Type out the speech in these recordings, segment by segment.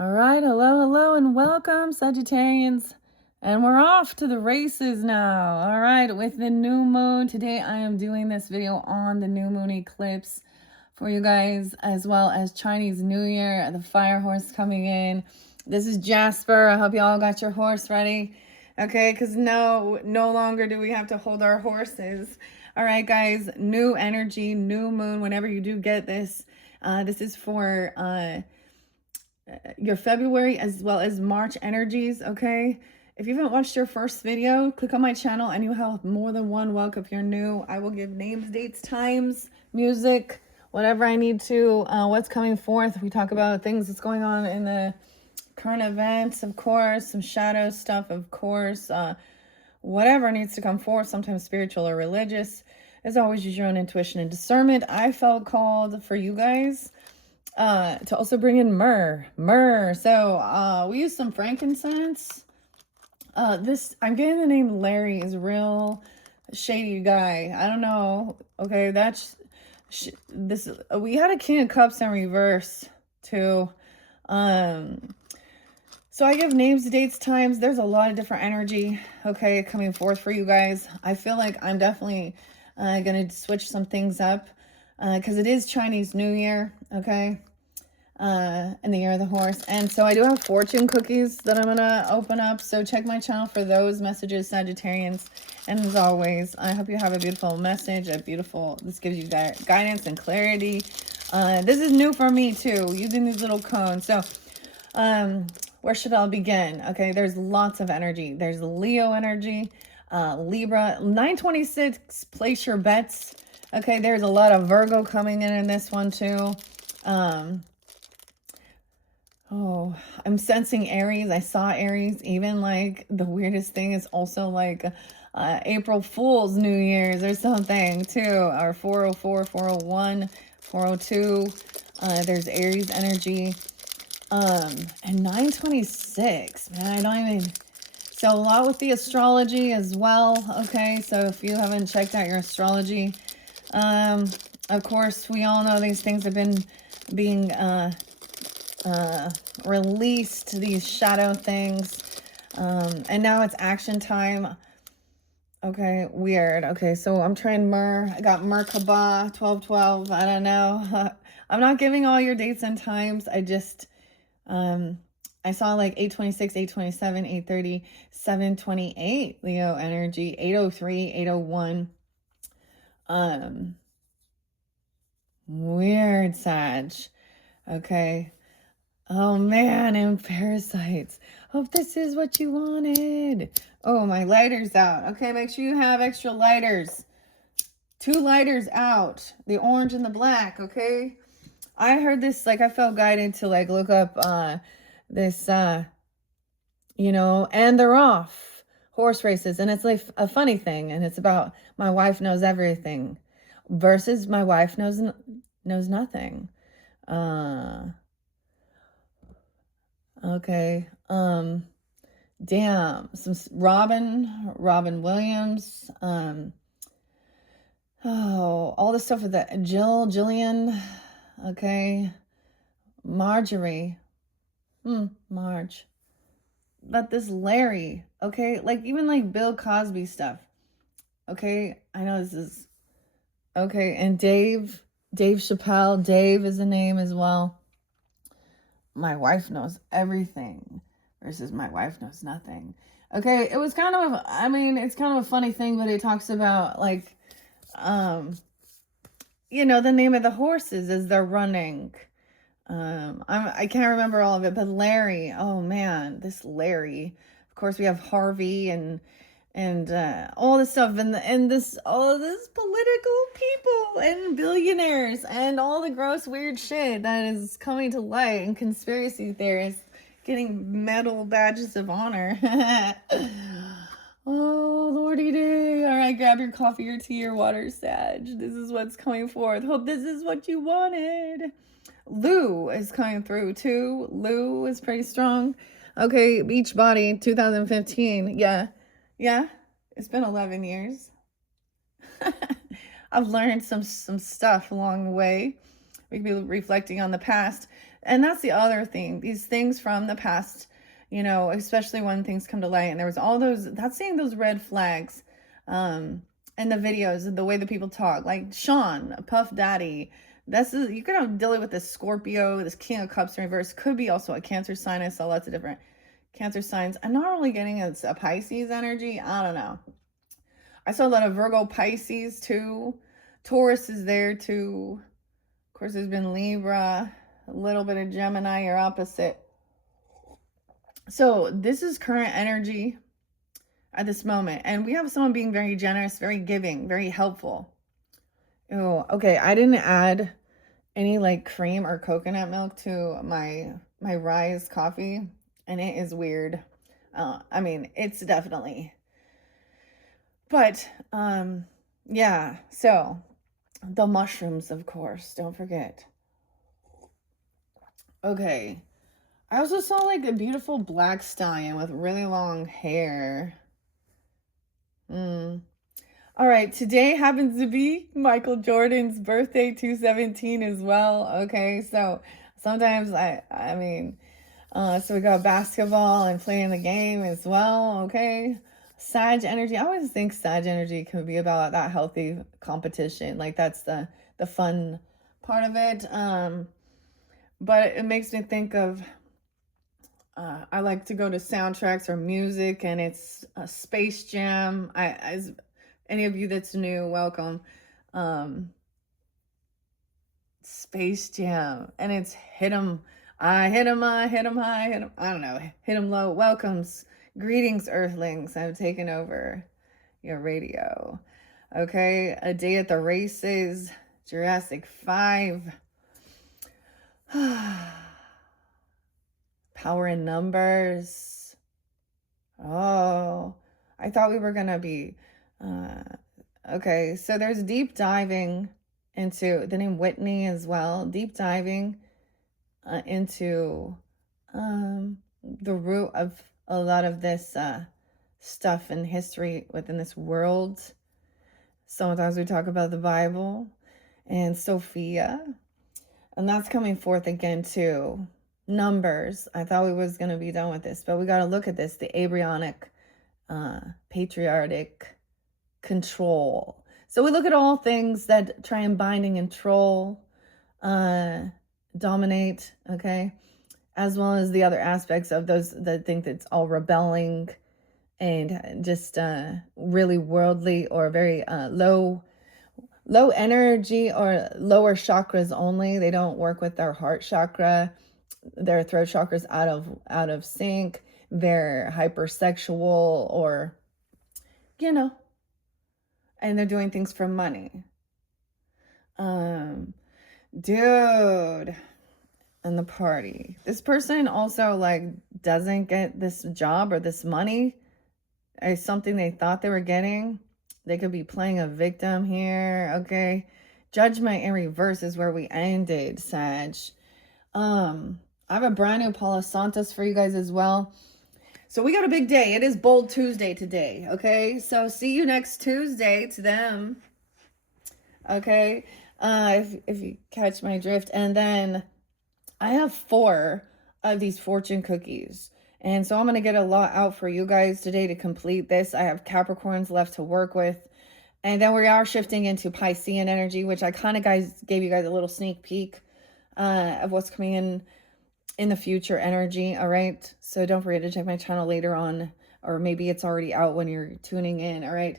All right, hello, and welcome, Sagittarians. And we're off to the races now. All right, with the new moon. Today I am doing this video on the new moon eclipse for you guys, as well as Chinese New Year, the fire horse coming in. This is Jasper. I hope you all got your horse ready. Okay, because no longer do we have to hold our horses. All right, guys, new energy, new moon. Whenever you do get this, this is for your February as well as March energies, okay? If you haven't watched your first video, click on my channel and you have more than one welcome. If you're new, I will give names, dates, times, music, whatever I need to, what's coming forth. We talk about things that's going on in the current events, of course, some shadow stuff, of course, whatever needs to come forth, sometimes spiritual or religious. As always, use your own intuition and discernment. I felt called for you guys to also bring in myrrh. So we use some frankincense. I'm getting the name Larry is a real shady guy. I don't know. Okay, that's this. We had a King of Cups in reverse too. So I give names, dates, times. There's a lot of different energy, okay, coming forth for you guys. I feel like I'm definitely gonna switch some things up because it is Chinese New Year, okay, in the year of the horse. And so I do have fortune cookies that I'm gonna open up, so check my channel for those messages, Sagittarians. And as always, I hope you have a beautiful message, this gives you guidance and clarity. This is new for me too, using these little cones. So where should I begin? Okay, there's lots of energy. There's Leo energy, Libra, 926, place your bets. Okay, there's a lot of Virgo coming in this one too. Oh, I'm sensing Aries. I saw Aries. Even like the weirdest thing is also like April Fool's New Year's or something too, or 404, 401, 402. There's Aries energy. And 926, man, I don't even, so a lot with the astrology as well. Okay, so if you haven't checked out your astrology, of course, we all know these things have been being released, these shadow things, and now it's action time. Okay, weird. Okay, so I'm trying myrrh. I got Merkaba 1212. I don't know. I'm not giving all your dates and times. I just I saw like 826, 827, 830, 728 Leo energy, 803, 801. Weird Sag. Okay. Oh man, and parasites. Hope this is what you wanted. Oh, my lighter's out. Okay, make sure you have extra lighters. 2 lighters out. The orange and the black, okay? I heard this, like, I felt guided to, like, look up this, you know, and they're off horse races. And it's like a funny thing. And it's about my wife knows everything versus my wife knows nothing. Okay. Damn. Some Robin Williams. Oh, all the stuff with that. Jillian. Okay. Marjorie. Marge. But this Larry, okay? Like, even like Bill Cosby stuff. Okay? I know this is... Okay, and Dave Chappelle. Dave is a name as well. My wife knows everything versus my wife knows nothing. Okay, it was kind of, I mean, it's kind of a funny thing, but it talks about, like, you know, the name of the horses as they're running. I can't remember all of it, but Larry, oh man, this Larry. Of course, we have Harvey and all this stuff, and all of this political people and billionaires and all the gross weird shit that is coming to light, and conspiracy theorists getting medal badges of honor. Oh, lordy day. All right, grab your coffee or tea or water, Sag. This is what's coming forth. Hope this is what you wanted. Lou is coming through too. Lou is pretty strong. Okay, Beachbody 2015. Yeah. It's been 11 years. I've learned some stuff along the way. We could be reflecting on the past. And that's the other thing. These things from the past, you know, especially when things come to light, and there was all those, that's seeing those red flags in the videos, the way that people talk, like Sean, Puff Daddy. This is, you could have dealing with this Scorpio, this King of Cups in reverse. Could be also a Cancer sign. I saw lots of different Cancer signs. I'm not really getting a Pisces energy. I don't know. I saw a lot of Virgo, Pisces too. Taurus is there too. Of course, there's been Libra, a little bit of Gemini, your opposite. So this is current energy at this moment. And we have someone being very generous, very giving, very helpful. Oh, okay. I didn't add any like cream or coconut milk to my Rise coffee, and it is weird. I mean, it's definitely, but yeah. So the mushrooms, of course, don't forget. Okay. I also saw like a beautiful black stallion with really long hair. All right, today happens to be Michael Jordan's birthday, 217 as well. Okay, so sometimes I mean, so we got basketball and playing the game as well. Okay, Sag energy. I always think Sag energy can be about that healthy competition. Like that's the fun part of it. But it makes me think of. I like to go to soundtracks or music, and it's a Space Jam. As any of you that's new, welcome. Space Jam, and it's hit 'em. I hit 'em, I hit 'em high, hit 'em. I don't know, hit 'em low. Welcomes, greetings, Earthlings. I've taken over your radio. Okay, a day at the races. Jurassic 5. Power in numbers. Oh, I thought we were going to be, okay. So there's deep diving into the name Whitney as well. Deep diving into the root of a lot of this stuff in history within this world. Sometimes we talk about the Bible and Sophia, and that's coming forth again too. Numbers. I thought we was going to be done with this, but we got to look at this, the embryonic patriarchic control. So we look at all things that try and bind and control, dominate, okay, as well as the other aspects of those that think that's all rebelling and just really worldly or very low energy or lower chakras only. They don't work with their heart chakra. Their throat chakra's out of sync. They're hypersexual, or you know, and they're doing things for money. Dude, and the party. This person also like doesn't get this job or this money. It's something they thought they were getting. They could be playing a victim here. Okay, judgment in reverse is where we ended, Sag. I have a brand new Paula Santos for you guys as well. So we got a big day. It is Bold Tuesday today, okay? So see you next Tuesday to them, okay? If you catch my drift. And then I have 4 of these fortune cookies. And so I'm going to get a lot out for you guys today to complete this. I have Capricorns left to work with. And then we are shifting into Piscean energy, which I kind of gave you guys a little sneak peek of what's coming in the future energy. All right, so don't forget to check my channel later on, or maybe it's already out when you're tuning in. All right,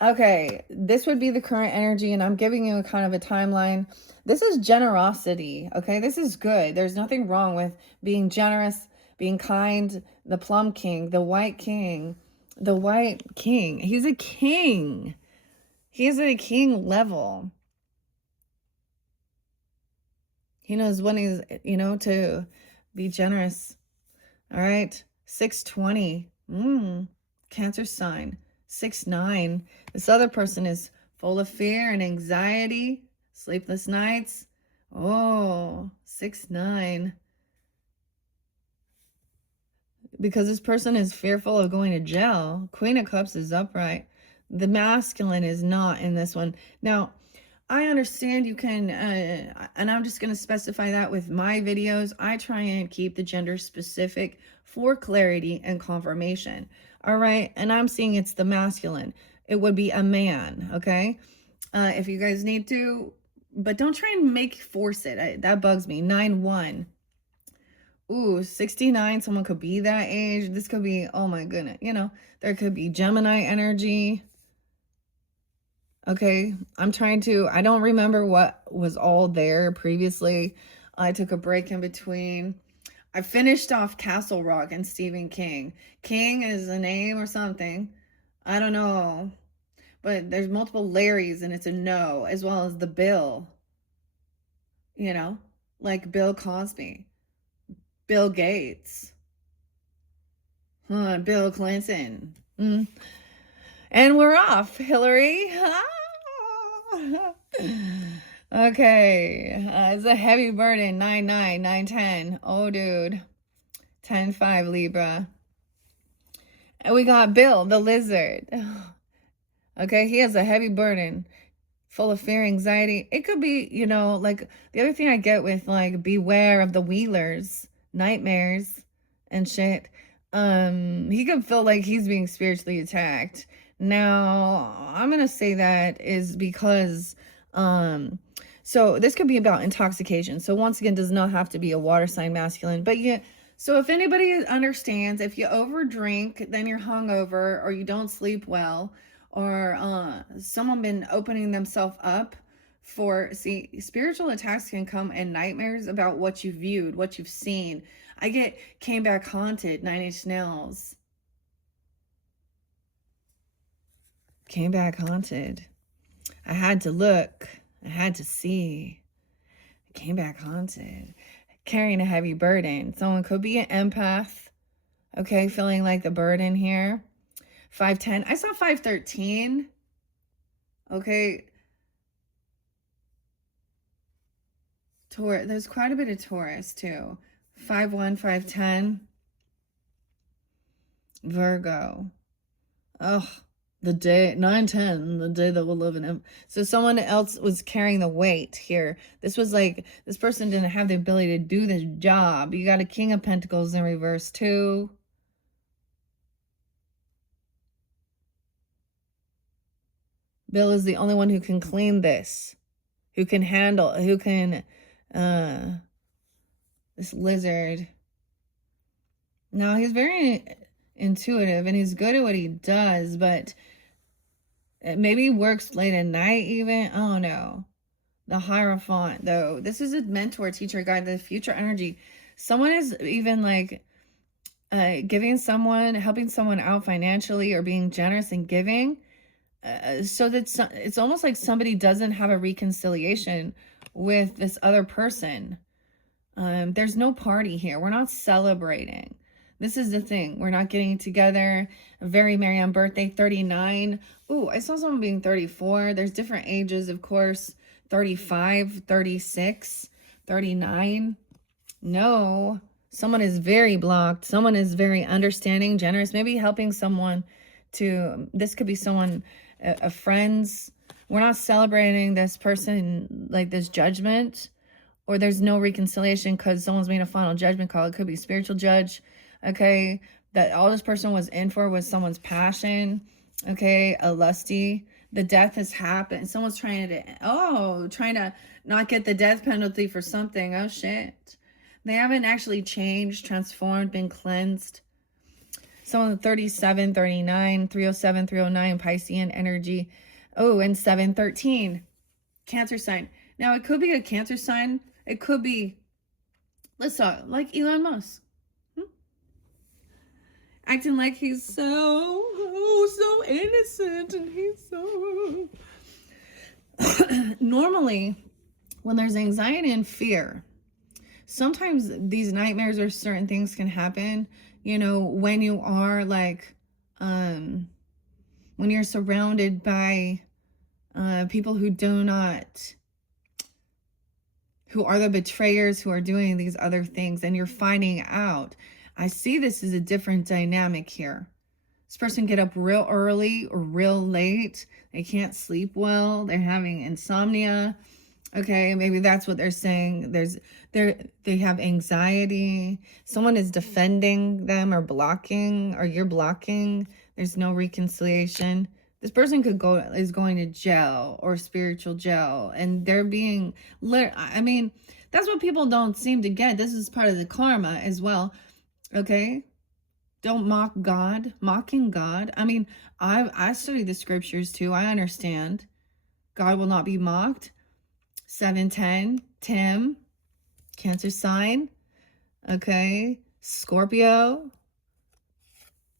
okay, this would be the current energy, and I'm giving you a kind of a timeline. This is generosity. Okay, this is good. There's nothing wrong with being generous, being kind. The plum king, the white king, he's a king. He's at a king level. He knows when he's, you know, to be generous. All right. 620. Cancer sign. 6-9. This other person is full of fear and anxiety. Sleepless nights. Oh, 6-9. Because this person is fearful of going to jail. Queen of Cups is upright. The masculine is not in this one. Now, I understand you can, and I'm just going to specify that with my videos. I try and keep the gender specific for clarity and confirmation. All right. And I'm seeing it's the masculine. It would be a man. Okay. If you guys need to, but don't try and force it. That bugs me. 9-1. Ooh, 69. Someone could be that age. This could be, oh my goodness. There could be Gemini energy. Okay, I don't remember what was all there previously. I took a break in between. I finished off Castle Rock and Stephen King. King is a name or something. I don't know. But there's multiple Larrys and it's a no, as well as the Bill. Like Bill Cosby, Bill Gates, Bill Clinton. And we're off, Hillary. Okay, it's a heavy burden. 9-9, 9-10. Oh, dude. 10-5, Libra. And we got Bill, the lizard. Okay, he has a heavy burden, full of fear, anxiety. It could be, like the other thing I get with like beware of the wheelers, nightmares and shit. He could feel like he's being spiritually attacked. Now, I'm going to say that is because, so this could be about intoxication. So once again, does not have to be a water sign masculine, but yeah. So if anybody understands, if you overdrink, then you're hungover or you don't sleep well, or someone been opening themselves up spiritual attacks can come in nightmares about what you viewed, what you've seen. Came back haunted, 9-Inch Nails. Came back haunted. I had to look. I had to see. Came back haunted. Carrying a heavy burden. Someone could be an empath. Okay, feeling like the burden here. 5-10. I saw 5-13. Okay. Taurus. There's quite a bit of Taurus too. 5-1, 5-10. Virgo. Oh. The day 9-10, the day that we'll live in him. So someone else was carrying the weight here. This was like, this person didn't have the ability to do this job. You got a King of Pentacles in reverse too. Bill is the only one who can clean this, who can handle, this lizard. Now he's very intuitive and he's good at what he does, but it maybe works late at night even. Oh no. The Hierophant though. This is a mentor, teacher, guide, the future energy. Someone is even like helping someone out financially or being generous and giving. So that it's almost like somebody doesn't have a reconciliation with this other person. There's no party here. We're not celebrating. This is the thing. We're not getting together. Very merry on birthday. 39. Ooh, I saw someone being 34. There's different ages, of course. 35, 36, 39. No. Someone is very blocked. Someone is very understanding, generous. Maybe helping someone this could be someone, a friend's. We're not celebrating this person, like this judgment. Or there's no reconciliation because someone's made a final judgment call. It could be spiritual judge. Okay, that all this person was in for was someone's passion. Okay, a lusty. The death has happened. Someone's trying to not get the death penalty for something. Oh shit. They haven't actually changed, transformed, been cleansed. Someone 37, 39, 307, 309, Piscean energy. Oh, and 7-13. Cancer sign. Now it could be a Cancer sign. It could be, let's talk, like Elon Musk. Acting like he's so innocent and he's so... Normally, when there's anxiety and fear, sometimes these nightmares or certain things can happen, when you are like, when you're surrounded by people who are the betrayers, who are doing these other things, and you're finding out. I see this as a different dynamic here. This person get up real early or real late. They can't sleep well. They're having insomnia. Okay, maybe that's what they're saying. They have anxiety. Someone is defending them or blocking, or you're blocking. There's no reconciliation. This person is going to jail or spiritual jail, and they're being I mean, that's what people don't seem to get. This is part of the karma as well. Okay? Don't mock God. Mocking God. I mean, I study the scriptures too. I understand. God will not be mocked. 710, Tim, Cancer sign, okay, Scorpio,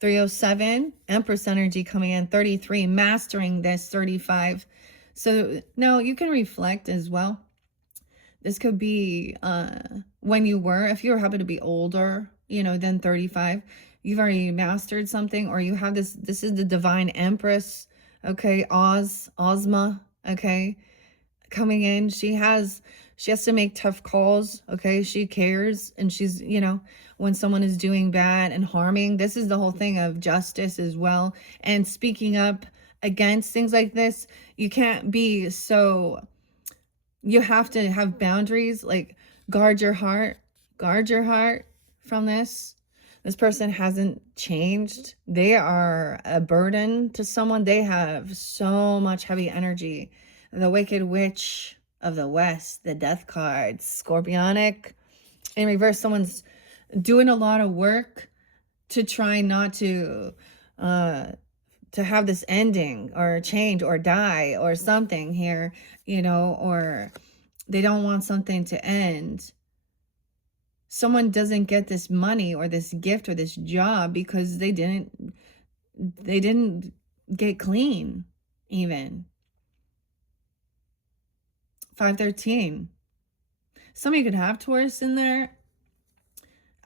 307, Empress energy coming in, 33, mastering this, 35. So, no, you can reflect as well. This could be when you were, if you happen to be older, you know, than 35, you've already mastered something, or you have this is the divine Empress, okay, Ozma, okay, coming in. She has to make tough calls. Okay, she cares, and she's, you know, when someone is doing bad and harming, this is the whole thing of justice as well, and speaking up against things like this. You can't be so, you have to have boundaries, like guard your heart from this. This person hasn't changed. They are a burden to someone. They have so much heavy energy. The Wicked Witch of the West, the Death card, Scorpionic. In reverse, someone's doing a lot of work to try not to have this ending or change or die or something here, you know, or they don't want something to end. Someone doesn't get this money or this gift or this job because they didn't get clean even. 513. Somebody could have Taurus in there.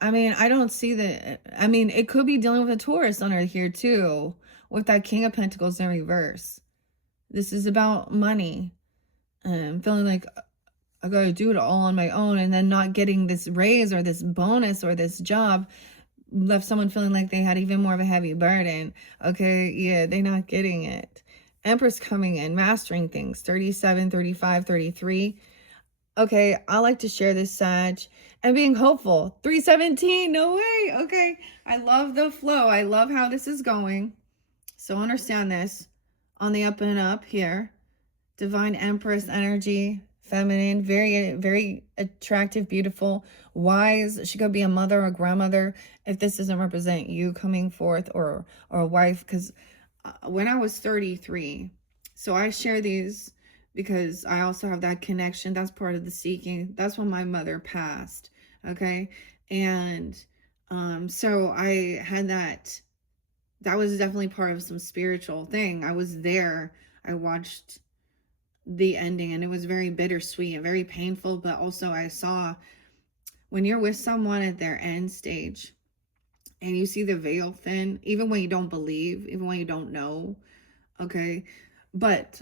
I mean, I don't see that. I mean, it could be dealing with a Taurus under here too, with that King of Pentacles in reverse. This is about money. Feeling like I gotta do it all on my own, and then not getting this raise or this bonus or this job left someone feeling like they had even more of a heavy burden. Okay, yeah, they're not getting it. Empress coming in, mastering things, 37, 35, 33. Okay, I like to share this, Sag, and being hopeful. 317, no way. Okay, I love the flow. I love how this is going. So understand this. On the up and up here, Divine Empress energy, feminine, very, very attractive, beautiful, wise. She could be a mother or grandmother if this doesn't represent you coming forth, or a wife, because when I was 33, so I share these because I also have that connection. That's part of the seeking. That's when my mother passed. Okay. And so I had that was definitely part of some spiritual thing. I was there. I watched the ending, and it was very bittersweet and very painful, but also I saw when you're with someone at their end stage and you see the veil thin, even when you don't believe, even when you don't know. Okay. But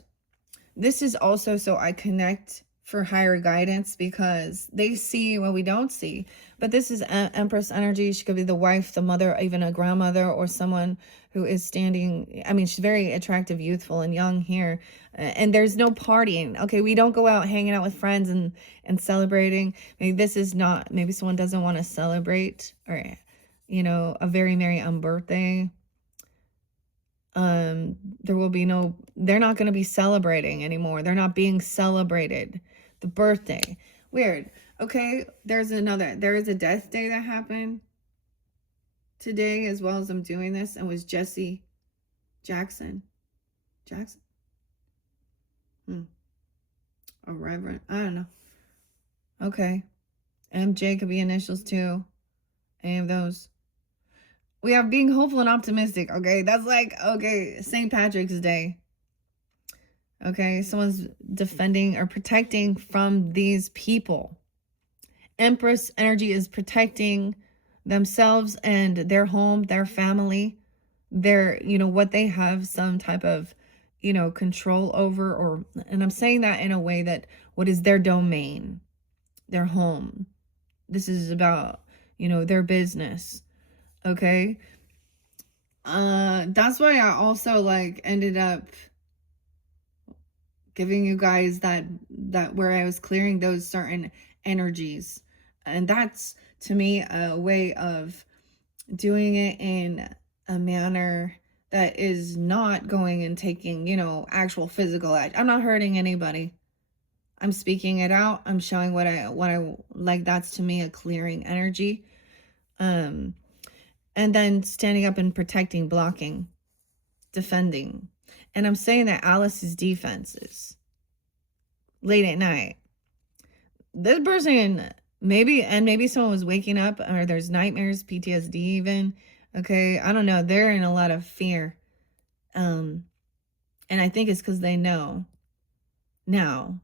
this is also so I connect for higher guidance, because they see what we don't see. But this is Empress energy. She could be the wife, the mother, even a grandmother, or someone who is standing. I mean, she's very attractive, youthful, and young here. And there's no partying. Okay, we don't go out hanging out with friends and celebrating. Maybe this is not, maybe someone doesn't want to celebrate, or, you know, a very merry birthday. There will be no, they're not going to be celebrating anymore. They're not being celebrated. The birthday. Weird. Okay, there is a death day that happened today as well as I'm doing this, and was Jesse Jackson. A reverend. I don't know. Okay. MJ could be initials too. Any of those. We have being hopeful and optimistic. Okay, that's like, okay, St. Patrick's Day. Okay, someone's defending or protecting from these people. Empress energy is protecting themselves and their home, their family, their, you know, what they have some type of, you know, control over, or, and I'm saying that in a way that what is their domain, their home. This is about, you know, their business. Okay. That's why I also like ended up giving you guys that where I was clearing those certain energies. And that's to me a way of doing it in a manner that is not going and taking, you know, actual physical act. I'm not hurting anybody. I'm speaking it out. I'm showing what I like. That's to me a clearing energy. Um and then standing up and protecting, blocking, defending. And I'm saying that Alice's defenses late at night. This person maybe someone was waking up, or there's nightmares, PTSD even. Okay, I don't know. They're in a lot of fear. And I think it's because they know now.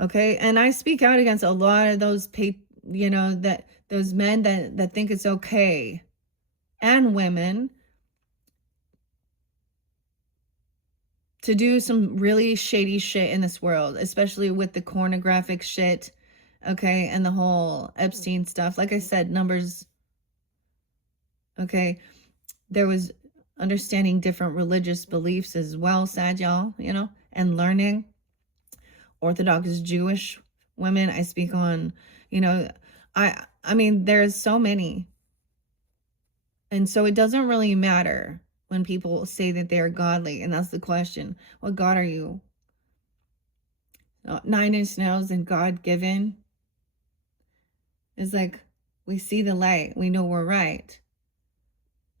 Okay, and I speak out against a lot of those you know, that those men that think it's okay, and women, to do some really shady shit in this world, especially with the pornographic shit, okay, and the whole Epstein stuff. Like I said, numbers, okay, there was understanding different religious beliefs as well, sad y'all, you know, and learning. Orthodox Jewish women, I speak on, you know, I mean, there's so many. And so it doesn't really matter when people say that they're godly. And that's the question. What God are you? 9 Inch Nails and God given. It's like, we see the light. We know we're right.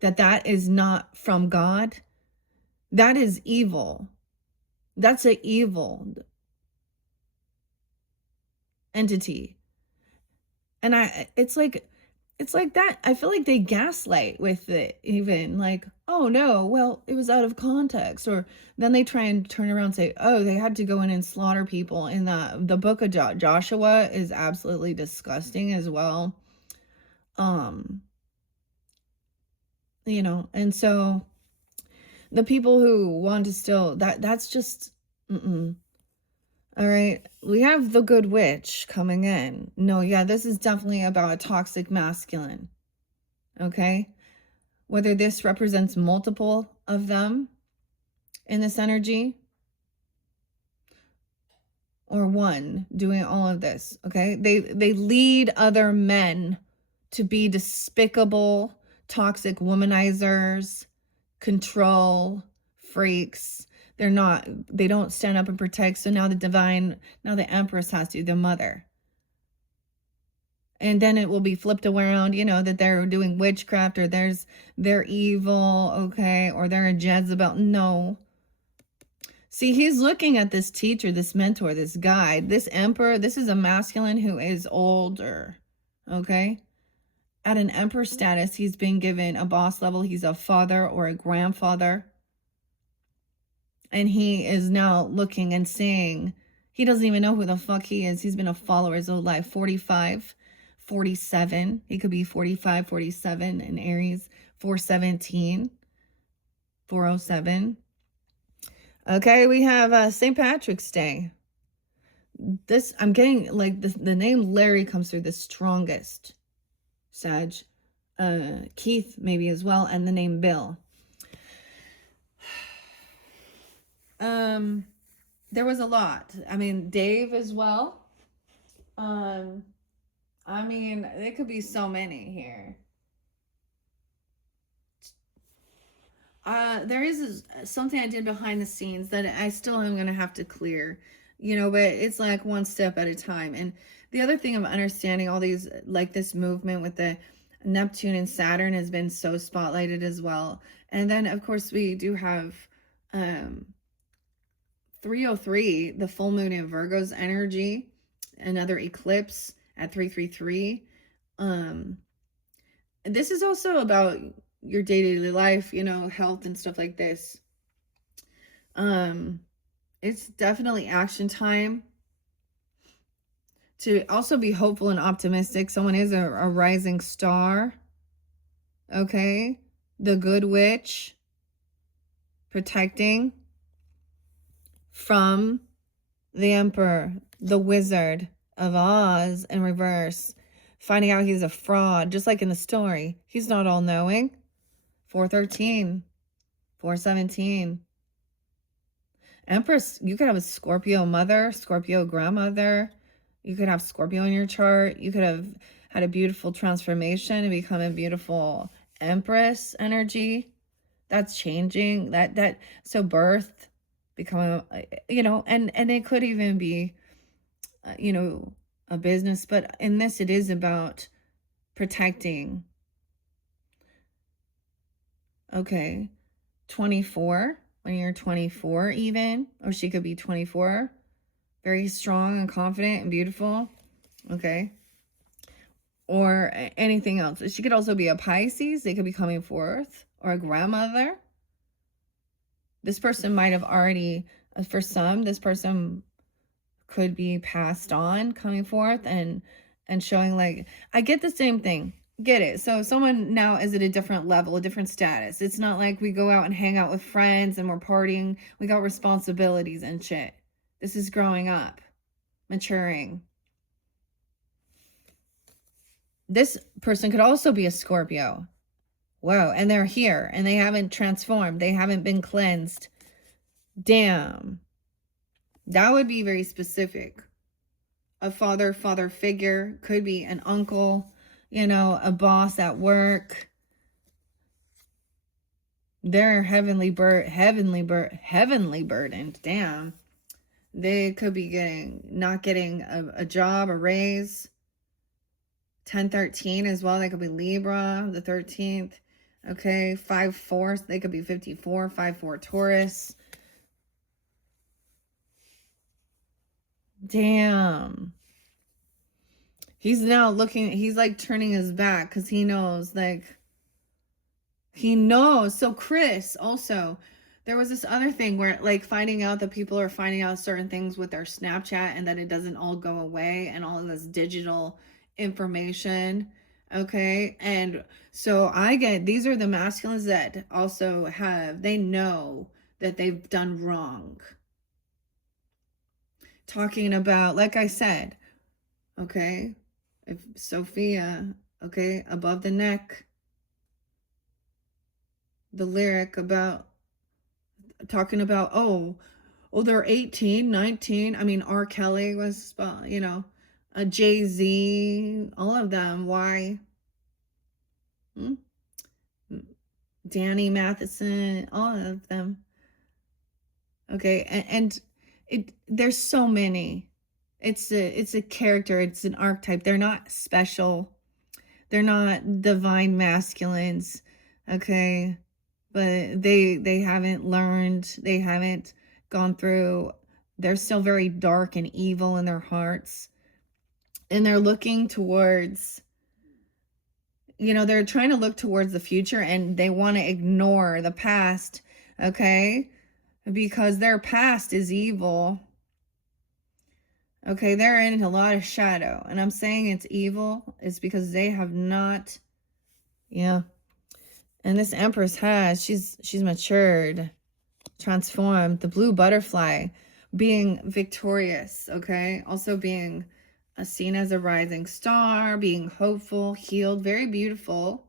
That is not from God. That is evil. That's an evil entity. And it's like that. I feel like they gaslight with it, even like, oh no, well, it was out of context. Or then they try and turn around and say, oh, they had to go in and slaughter people. And the book of Joshua is absolutely disgusting as well. You know, and so the people who want to still, that's just, all right, we have the good witch coming in. No, yeah, this is definitely about a toxic masculine. Okay? Whether this represents multiple of them in this energy, or one doing all of this, okay? They lead other men to be despicable, toxic womanizers, control freaks. They don't stand up and protect. So now the Empress has to, the mother. And then it will be flipped around, you know, that they're doing witchcraft, or they're evil, okay, or they're a Jezebel. No. See, he's looking at this teacher, this mentor, this guide, this emperor. This is a masculine who is older, okay? At an emperor status, he's been given a boss level. He's a father or a grandfather. And he is now looking and seeing. He doesn't even know who the fuck he is. He's been a follower his whole life. 45, 47. He could be 45, 47 in Aries. 417, 407. Okay, we have St. Patrick's Day. This, I'm getting like the name Larry comes through the strongest. Sag. Keith maybe as well, and the name Bill. There was a lot. I mean, Dave as well. I mean, there could be so many here. There is something I did behind the scenes that I still am going to have to clear, you know, but it's like one step at a time. And the other thing of understanding all these, like this movement with the Neptune and Saturn has been so spotlighted as well. And then of course we do have 303, the full moon in Virgo's energy, another eclipse at 333. This is also about your day-to-day life, you know, health and stuff like this. It's definitely action time to also be hopeful and optimistic. Someone is a rising star. Okay. The good witch protecting from the emperor, the Wizard of Oz in reverse, finding out he's a fraud, just like in the story. He's not all knowing. 413, 417. Empress, you could have a Scorpio mother, Scorpio grandmother. You could have Scorpio in your chart. You could have had a beautiful transformation and become a beautiful Empress energy. That's changing. So birth, become, and it could even be, a business. But in this, it is about protecting. Okay. 24, when you're 24 even, or she could be 24. Very strong and confident and beautiful. Okay. Or anything else. She could also be a Pisces. They could be coming forth. Or a grandmother. This person might have already, for some, this person could be passed on, coming forth and showing, like, I get the same thing. Get it? So someone now is at a different level, a different status. It's not like we go out and hang out with friends and we're partying. We got responsibilities and shit. This is growing up, maturing. This person could also be a Scorpio. Whoa, and they're here and they haven't transformed. They haven't been cleansed. Damn. That would be very specific. A father figure, could be an uncle, a boss at work. They're heavenly burdened. Damn. They could be not getting a job, a raise. 1013 as well. They could be Libra, the 13th. Okay, 5-4. They could be 54, 5-4 Taurus. Damn. He's now looking, he's like turning his back because he knows, So Chris, also, there was this other thing where, like, finding out that people are finding out certain things with their Snapchat and that it doesn't all go away and all of this digital information. Okay. And so these are the masculines that also they know that they've done wrong. Talking about, like I said, okay, if Sophia, okay, above the neck, the lyric about talking about, oh, they're 18, 19. I mean, R. Kelly was, a Jay-Z, all of them. Why? Danny Matheson, all of them. Okay, and there's so many. It's a character, it's an archetype. They're not special. They're not divine masculines. Okay, but they haven't learned. They haven't gone through. They're still very dark and evil in their hearts, and they're looking towards. They're trying to look towards the future, and they want to ignore the past. Okay, because their past is evil. Okay, they're in a lot of shadow. And I'm saying it's evil is because they have not, and this Empress she's matured, transformed. The blue butterfly, being victorious, okay? Also being seen as a rising star, being hopeful, healed, very beautiful.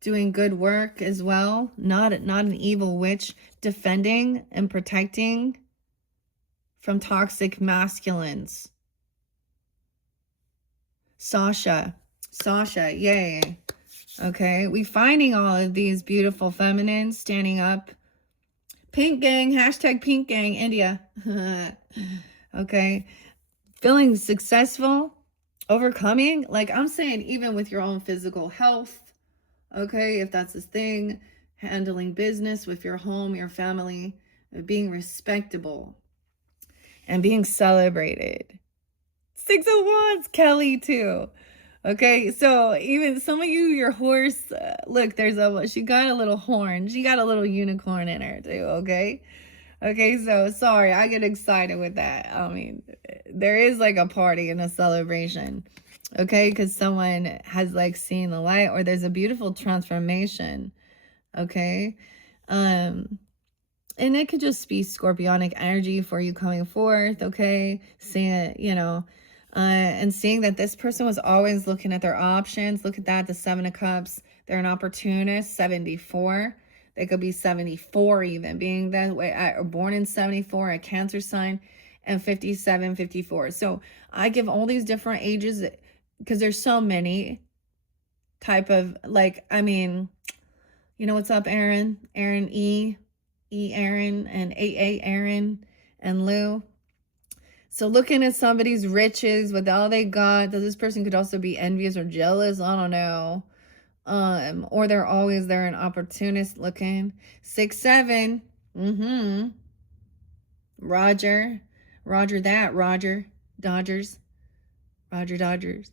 Doing good work as well. Not an evil witch. Defending and protecting from toxic masculines. Sasha, yay. Okay, we finding all of these beautiful feminines standing up. Pink gang, hashtag pink gang, India. Okay, feeling successful, overcoming. Like I'm saying, even with your own physical health. Okay, if that's a thing, handling business with your home, your family, being respectable and being celebrated. 6 of Wands, Kelly too. Okay, so even some of you, your horse, look, she got a little horn. She got a little unicorn in her too, okay? Okay, so sorry, I get excited with that. I mean, there is like a party and a celebration. Okay, because someone has like seen the light, or there's a beautiful transformation. Okay, and it could just be scorpionic energy for you coming forth. Okay, seeing it, And seeing that this person was always looking at their options. Look at that, the 7 of Cups. They're an opportunist, 74. They could be 74 even, being that way, or born in 74, a Cancer sign, and 57, 54. So I give all these different ages because there's so many type of, like, I mean, you know what's up, Aaron? Aaron E. Aaron, and AA Aaron, and Lou. So looking at somebody's riches with all they got, this person could also be envious or jealous. I don't know. Or they're always there and opportunist looking. 6, 7. Roger. Roger that. Roger. Dodgers. Roger Dodgers.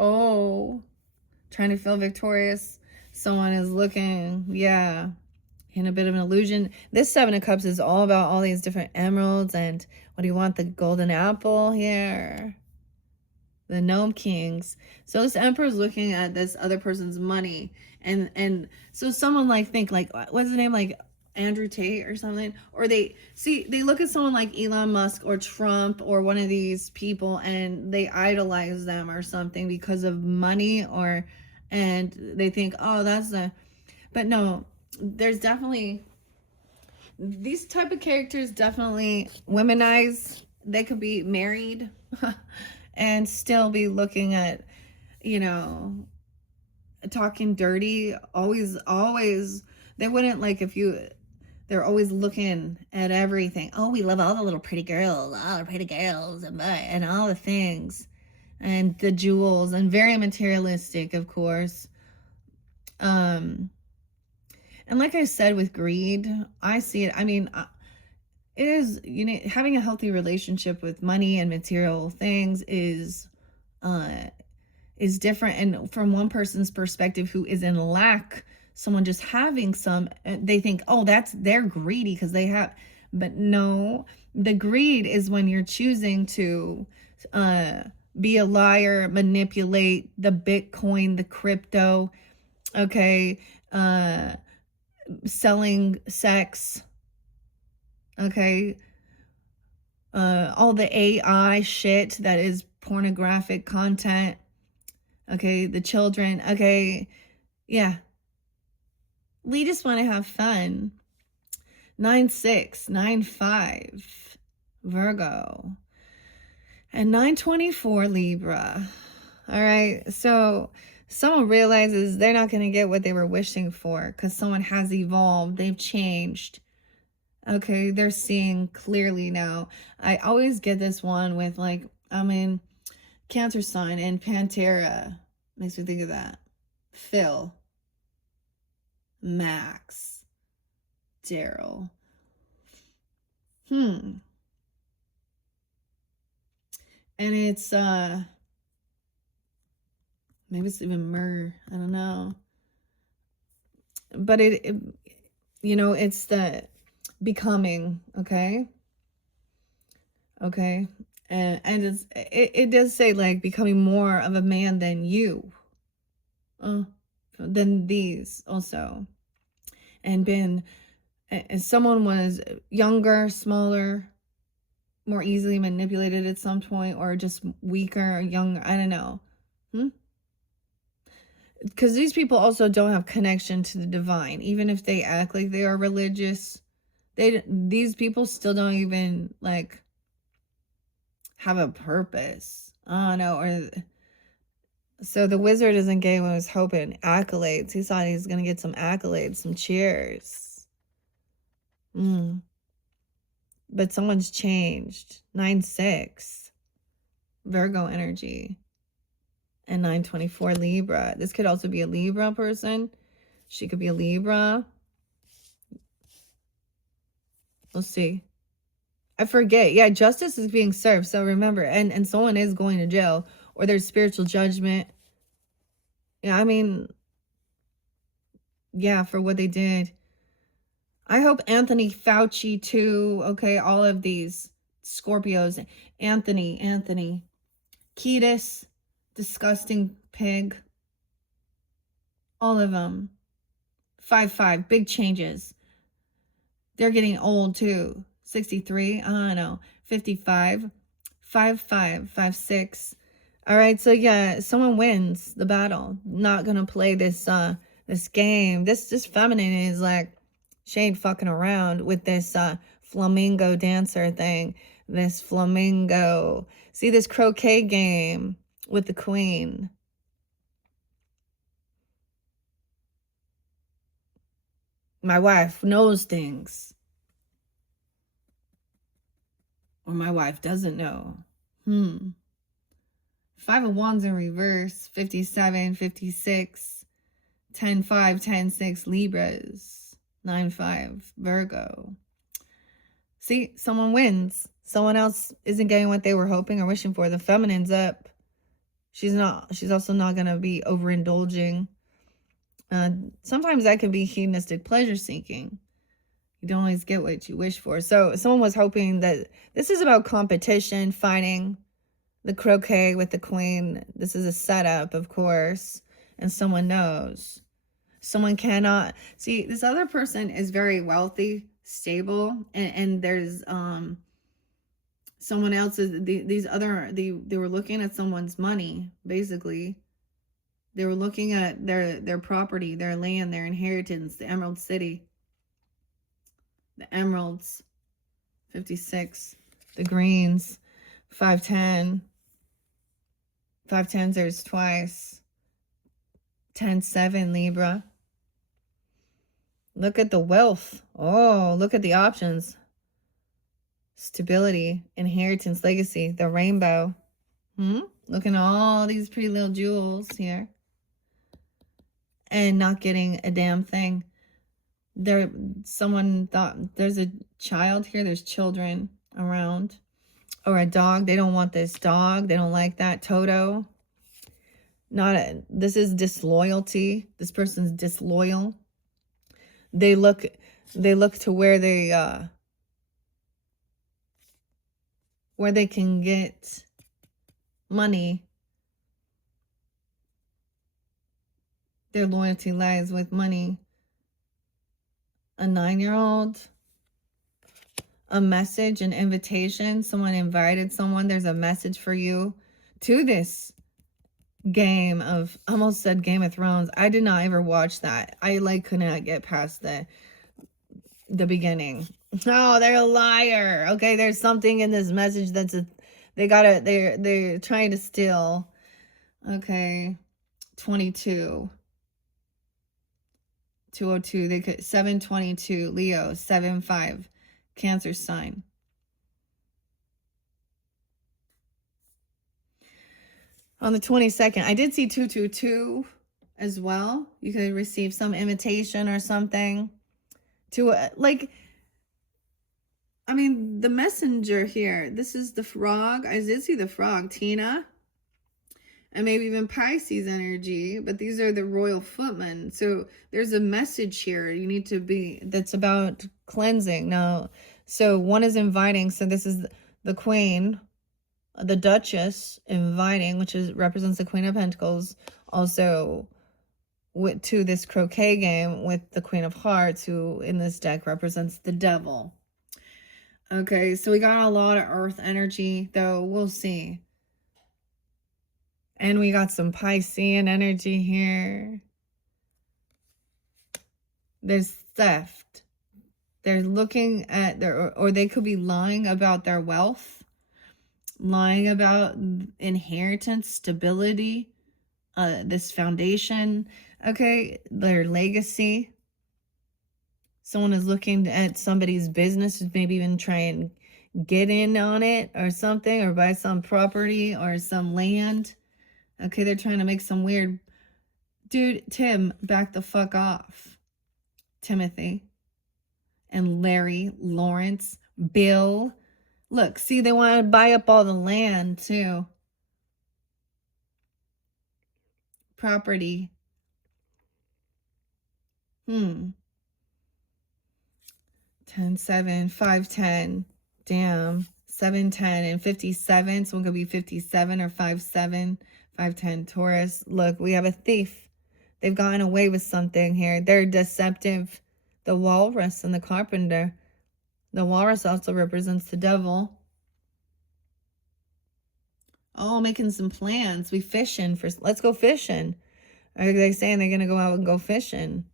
Oh. Trying to feel victorious. Someone is looking, yeah, in a bit of an illusion. This 7 of Cups is all about all these different emeralds. And what do you want? The golden apple here. The Gnome Kings. So this Emperor is looking at this other person's money. And so someone like, think like, what's his name? Like Andrew Tate or something. Or they look at someone like Elon Musk or Trump or one of these people, and they idolize them or something because of money, or, and they think, oh, that's the, but no, there's definitely, these type of characters definitely womanize. They could be married and still be looking at, you know, talking dirty. Always, they wouldn't, like, if you, they're always looking at everything. Oh, we love all the little pretty girls, all the pretty girls, and all the things, and the jewels, and very materialistic, of course. And like I said, with greed, I see it. I mean, it is, you know, having a healthy relationship with money and material things is different. And from one person's perspective who is in lack, someone just having some, they think, oh, they're greedy because they have, but no, the greed is when you're choosing to be a liar, manipulate the Bitcoin, the crypto, okay, selling sex, okay, all the AI shit that is pornographic content, okay, the children, okay, yeah, we just want to have fun. 9-6, 9-5, Virgo, and 9-24, Libra. All right, so someone realizes they're not going to get what they were wishing for because someone has evolved. They've changed. Okay, they're seeing clearly now. I always get this one with, like, I mean, Cancer sign and Pantera. Makes me think of that. Phil. Max. Daryl. And it's, maybe it's even Myrrh. I don't know. But it you know, it's the becoming, okay? Okay. And it does say, like, becoming more of a man than you. Than these also. And someone was younger, smaller, more easily manipulated at some point, or just weaker or younger. I don't know. Because these people also don't have connection to the divine. Even if they act like they are religious, these people still don't even, like, have a purpose. I don't know. Or so the wizard isn't getting what he was hoping. Accolades. He thought he was going to get some accolades, some cheers. But someone's changed. 9-6. Virgo energy. And 9-24, Libra. This could also be a Libra person. She could be a Libra. We'll see. I forget. Yeah, justice is being served. So remember, and someone is going to jail, or there's spiritual judgment. Yeah, I mean, yeah, for what they did. I hope Anthony Fauci too. Okay, all of these Scorpios. Anthony. Ketis, disgusting pig. All of them. 5-5, big changes. They're getting old too. 63, I don't know. 55, 5-5, 5-6. All right, so yeah, someone wins the battle. Not gonna play this this game. This feminine is like, she ain't fucking around with this flamingo dancer thing. This flamingo. See this croquet game with the queen. My wife knows things. Or my wife doesn't know. 5 of Wands in reverse, 57, 56, 10-5, 10-6 Libras, 9-5 Virgo. See, someone wins. Someone else isn't getting what they were hoping or wishing for. The feminine's up. She's also not going to be overindulging. Sometimes that can be hedonistic pleasure seeking. You don't always get what you wish for. So someone was hoping that this is about competition, fighting. The croquet with the queen. This is a setup, of course. And someone knows. Someone cannot. See, this other person is very wealthy, stable. And there's someone else's. They were looking at someone's money, basically. They were looking at their property, their land, their inheritance, the Emerald City. The emeralds. 56. The greens. 5-10. 5-10, there's twice. 10-7 Libra. Look at the wealth. Oh, look at the options. Stability, inheritance, legacy, the rainbow. Look at all these pretty little jewels here. And not getting a damn thing. Someone thought there's a child here. There's children around. Or a dog. They don't want this dog. They don't like that. Toto. This is disloyalty. This person's disloyal. They look to where they can get money. Their loyalty lies with money. A 9-year-old. A message, an invitation. Someone invited someone. There's a message for you to this game of, I almost said Game of Thrones. I did not ever watch that. I could not get past the beginning. Oh, they're a liar. Okay, there's something in this message they're trying to steal. Okay. 22. 202. They could 722. Leo 7-5. Cancer sign. On the 22nd, I did see 222 as well. You could receive some invitation or something to I mean, the messenger here. This is the frog. I did see the frog, Tina. And maybe even Pisces energy, but these are the royal footmen. So there's a message here you need to be, that's about cleansing. Now, so one is inviting. So this is the queen, the duchess inviting, which represents the Queen of Pentacles. Also to this croquet game with the Queen of Hearts, who in this deck represents the devil. Okay, so we got a lot of earth energy, though. We'll see. And we got some Piscean energy here. There's theft. They're looking at or they could be lying about their wealth, lying about inheritance, stability, this foundation. Okay, their legacy. Someone is looking at somebody's business, maybe even try and get in on it or something, or buy some property or some land. Okay, they're trying to make some weird... Dude, Tim, back the fuck off. Timothy. And Larry, Lawrence, Bill. Look, see, they want to buy up all the land, too. Property. 10-7, 5-10. Damn. 7-10 and 57. Someone could be 57 or 5-7. 5-10 Taurus. Look, we have a thief. They've gotten away with something here. They're deceptive. The walrus and the carpenter. The walrus also represents the devil. Oh, making some plans. We fishing for, let's go fishing. Are they saying they're going to go out and go fishing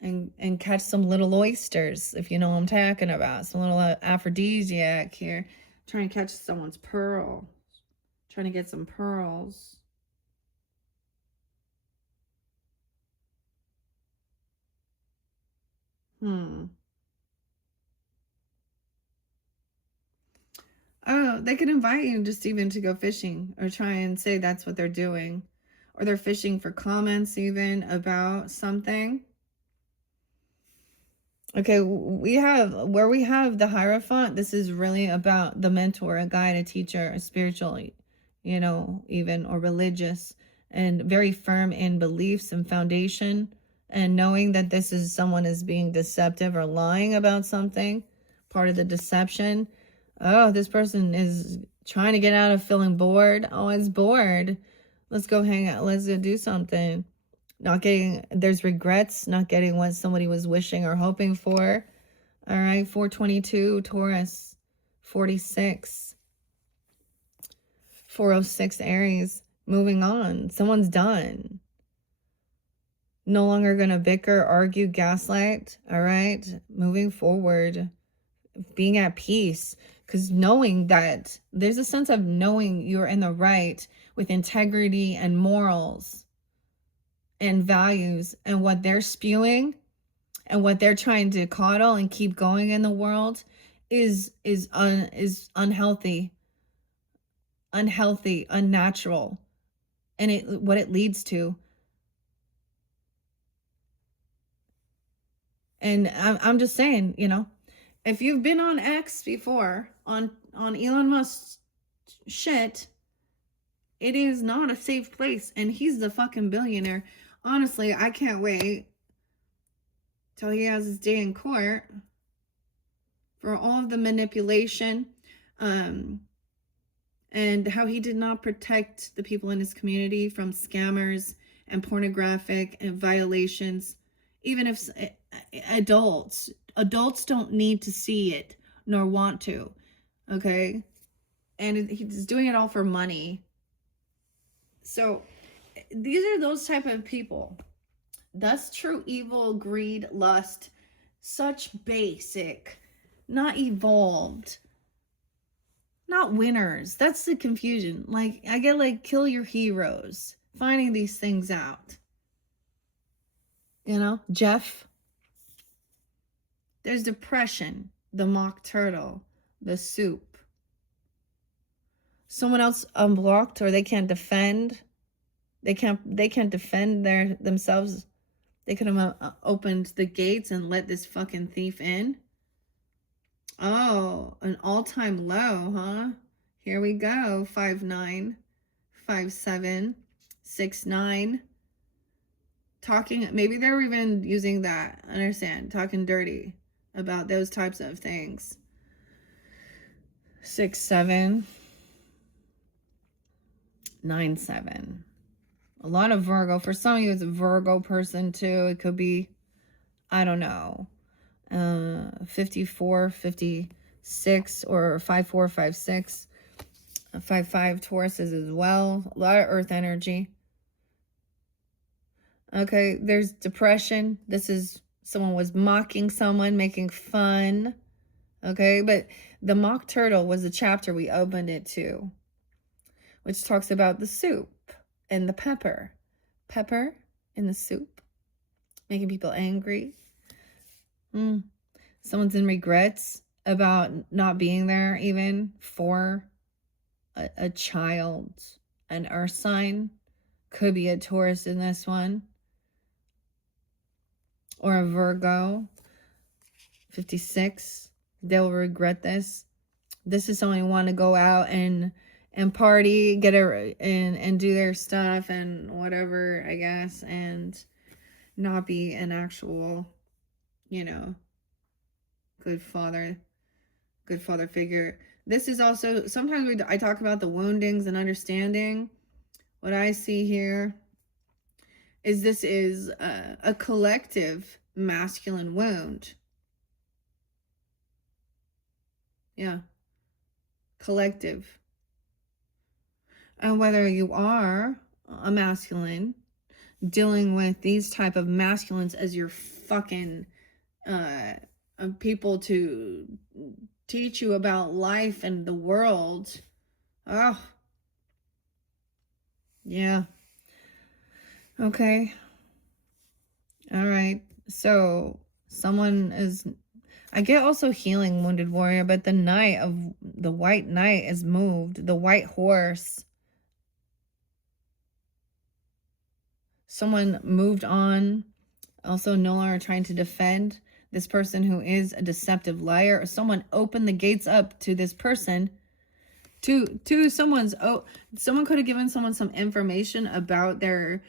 and catch some little oysters, if you know what I'm talking about. Some little aphrodisiac here. Trying to catch someone's pearl. Trying to get some pearls. Oh, they could invite you just even to go fishing or try and say that's what they're doing. Or they're fishing for comments even about something. Okay, we have the Hierophant. This is really about the mentor, a guide, a teacher, a spiritual, you know, even, or religious, and very firm in beliefs and foundation, and knowing that this is someone is being deceptive or lying about something, part of the deception. Oh, this person is trying to get out of feeling bored. Oh, it's bored. Let's go hang out. Let's go do something. Not getting, there's regrets, not getting what somebody was wishing or hoping for. All right, 422, Taurus, 46, 406, Aries, moving on. Someone's done. No longer going to bicker, argue, gaslight. All right, moving forward, being at peace. Because knowing that, there's a sense of knowing you're in the right with integrity and morals and values, and what they're spewing and what they're trying to coddle and keep going in the world is unhealthy, unnatural, and what it leads to. And I'm just saying, you know, if you've been on X before, on Elon Musk's shit, it is not a safe place, and he's the fucking billionaire. Honestly, I can't wait till he has his day in court for all of the manipulation, and how he did not protect the people in his community from scammers and pornographic and violations. Even if adults don't need to see it nor want to, okay? And he's doing it all for money. So these are those type of people. Thus, true evil, greed, lust, such basic, not evolved, not winners. That's the confusion. Like, I get like, kill your heroes, finding these things out. You know, Jeff. There's depression, the mock turtle, the soup. Someone else unblocked, or they can't defend. They can't defend themselves. They could have opened the gates and let this fucking thief in. Oh, an all-time low, huh? Here we go. 5'9", 5'7", 6'9". Talking, maybe they're even using that. Understand? Talking dirty about those types of things. 6'7", 9'7". A lot of Virgo. For some of you, it's a Virgo person too. It could be, I don't know, 54, 56, or 54, 56, 55 Tauruses as well. A lot of earth energy. Okay, there's depression. This is someone was mocking someone, making fun. Okay, but the mock turtle was the chapter we opened it to, which talks about the soup and the pepper. Pepper in the soup, making people angry. Someone's in regrets about not being there even for a child. An earth sign. Could be a Taurus in this one. Or a Virgo. 56. They'll regret this. This is someone who want to go out and party, and do their stuff and whatever, I guess, and not be an actual, you know, good father figure. This is also, sometimes I talk about the woundings and understanding. What I see here is this is a collective masculine wound. Yeah. Collective. And whether you are a masculine dealing with these type of masculines as your fucking people to teach you about life and the world. Oh, yeah. Okay. All right. So someone is, I get also healing wounded warrior, but the knight of the white knight is moved. The white horse. Someone moved on. Also no longer trying to defend this person who is a deceptive liar, or someone opened the gates up to this person to someone's, oh, someone could have given someone some information about their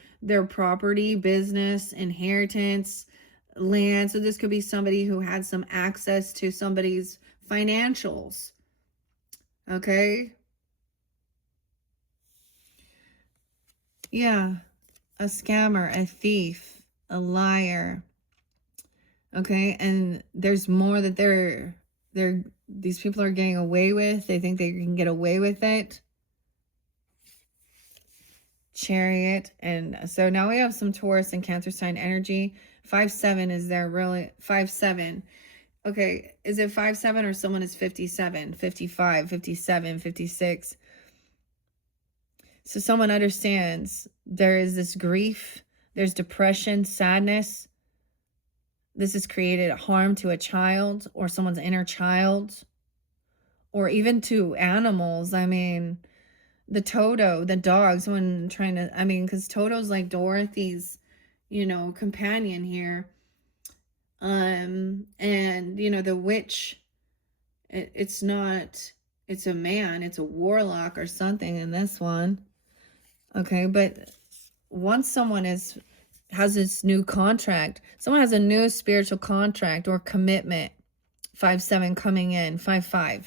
property, business, inheritance, land. So this could be somebody who had some access to somebody's financials. Okay. Yeah. A scammer, a thief, a liar. Okay. And there's more that these people are getting away with. They think they can get away with it. Chariot. And so now we have some Taurus and Cancer sign energy. 5-7 is there really? 5-7. Okay, is it 5-7 or someone is 57, 55, 57, 56? So someone understands there is this grief, there's depression, sadness. This has created harm to a child or someone's inner child, or even to animals. I mean, the Toto, the dog, someone trying to, I mean, because Toto's like Dorothy's, you know, companion here. And, you know, the witch, it's not, it's a man, it's a warlock or something in this one. Okay, but once someone has this new contract, someone has a new spiritual contract or commitment. 5-7 coming in, 5-5.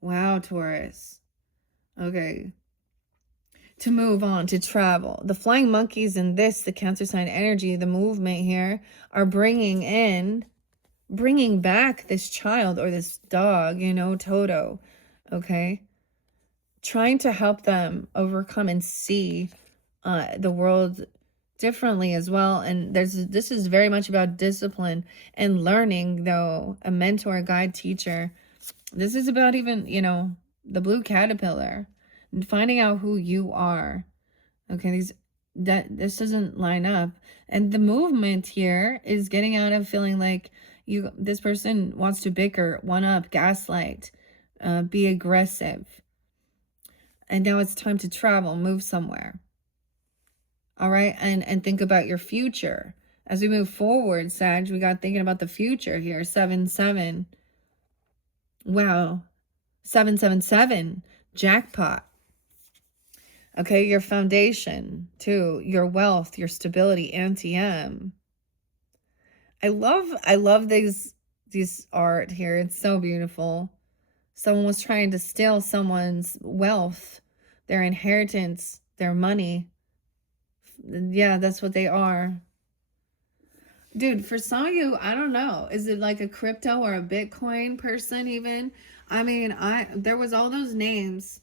Wow, Taurus. Okay. To move on, to travel. The flying monkeys in this, the Cancer sign energy, the movement here, are bringing back this child or this dog, you know, Toto. Okay. Trying to help them overcome and see the world differently as well. And this is very much about discipline and learning, though. A mentor, guide, teacher. This is about even, you know, the blue caterpillar and finding out who you are. Okay, this doesn't line up. And the movement here is getting out of feeling like this person wants to bicker, one up, gaslight, be aggressive. And now it's time to travel, move somewhere. All right, and think about your future. As we move forward, Sag, we got thinking about the future here. 7-7. Wow. 7-7-7. Jackpot. Okay, your foundation, too. Your wealth, your stability, Anti-M. I love these art here. It's so beautiful. Someone was trying to steal someone's wealth, their inheritance, their money. Yeah, that's what they are. Dude, for some of you, I don't know. Is it like a crypto or a Bitcoin person even? I mean, there was all those names.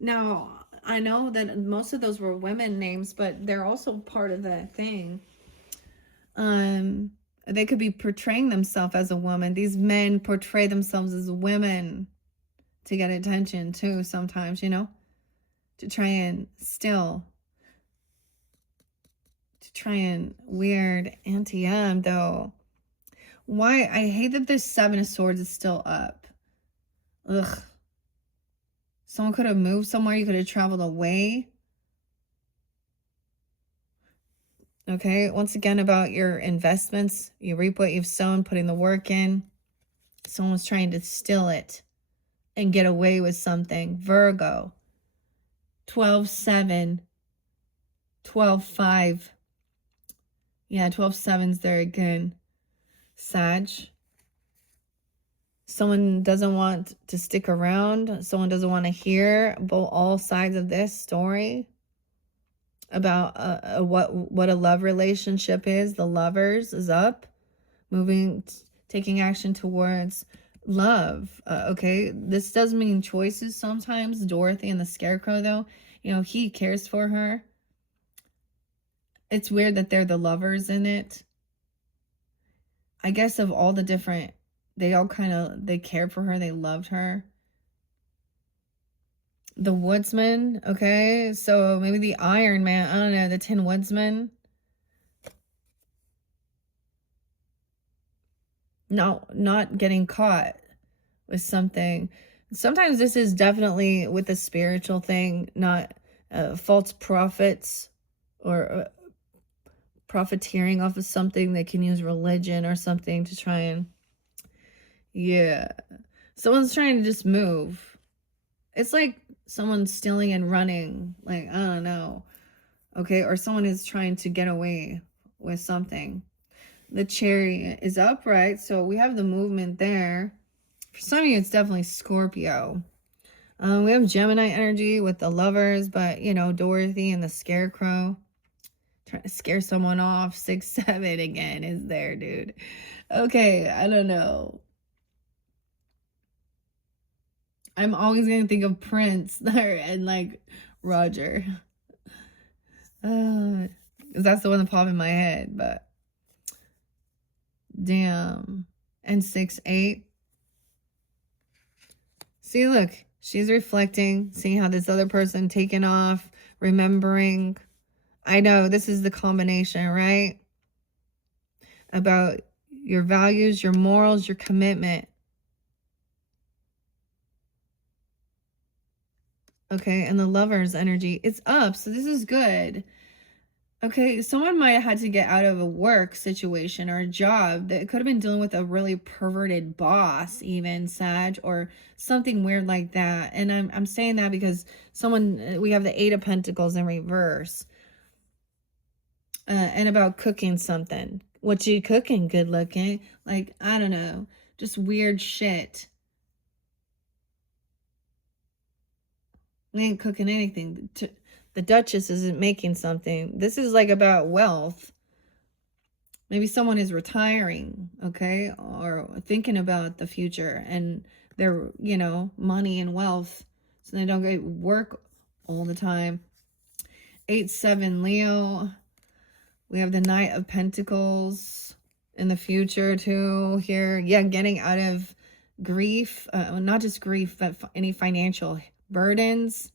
Now, I know that most of those were women names, but they're also part of the thing. They could be portraying themselves as a woman. These men portray themselves as women to get attention too sometimes, you know, to try and weird Anti-M though. Why? I hate that this 7 of Swords is still up. Ugh. Someone could have moved somewhere. You could have traveled away. Okay. Once again, about your investments. You reap what you've sown, putting the work in. Someone was trying to steal it and get away with something. Virgo. 12-7. 12-5. Yeah, 12-7's there again. Sag. Someone doesn't want to stick around. Someone doesn't want to hear all sides of this story about what a love relationship is. The Lovers is up, moving, taking action towards love. Okay, this does mean choices sometimes. Dorothy and the Scarecrow, though, you know, he cares for her. It's weird that they're the lovers in it. I guess of all the different, they all kind of, they cared for her, they loved her. The Woodsman, okay, so maybe the Iron Man, I don't know, the Tin Woodsman. No, not getting caught with something. Sometimes this is definitely with the spiritual thing, not false prophets or profiteering off of something. They can use religion or something to try and, yeah. Someone's trying to just move. It's like someone's stealing and running. Like, I don't know. Okay, or someone is trying to get away with something. The Chariot is upright, so we have the movement there. For some of you, it's definitely Scorpio. We have Gemini energy with the Lovers, but, you know, Dorothy and the Scarecrow. Trying to scare someone off. 6-7 again is there, dude. Okay, I don't know. I'm always going to think of Prince there and, like, Roger. That's the one that popped in my head, but damn. And 6-8. See, look, she's reflecting, seeing how this other person taken off, remembering. I know this is the combination, right? About your values, your morals, your commitment. Okay, and the Lover's energy, it's up, so this is good. Okay, someone might have had to get out of a work situation or a job that could have been dealing with a really perverted boss, even, Sag, or something weird like that. And I'm saying that because we have the 8 of Pentacles in reverse. And about cooking something. What you cooking? Good looking. Like, I don't know. Just weird shit. We ain't cooking anything. The Duchess isn't making something. This is like about wealth. Maybe someone is retiring, okay? Or thinking about the future and their, you know, money and wealth. So they don't get work all the time. 8-7 Leo. We have the Knight of Pentacles in the future too here. Yeah, getting out of grief. Not just grief, but any financial burdens.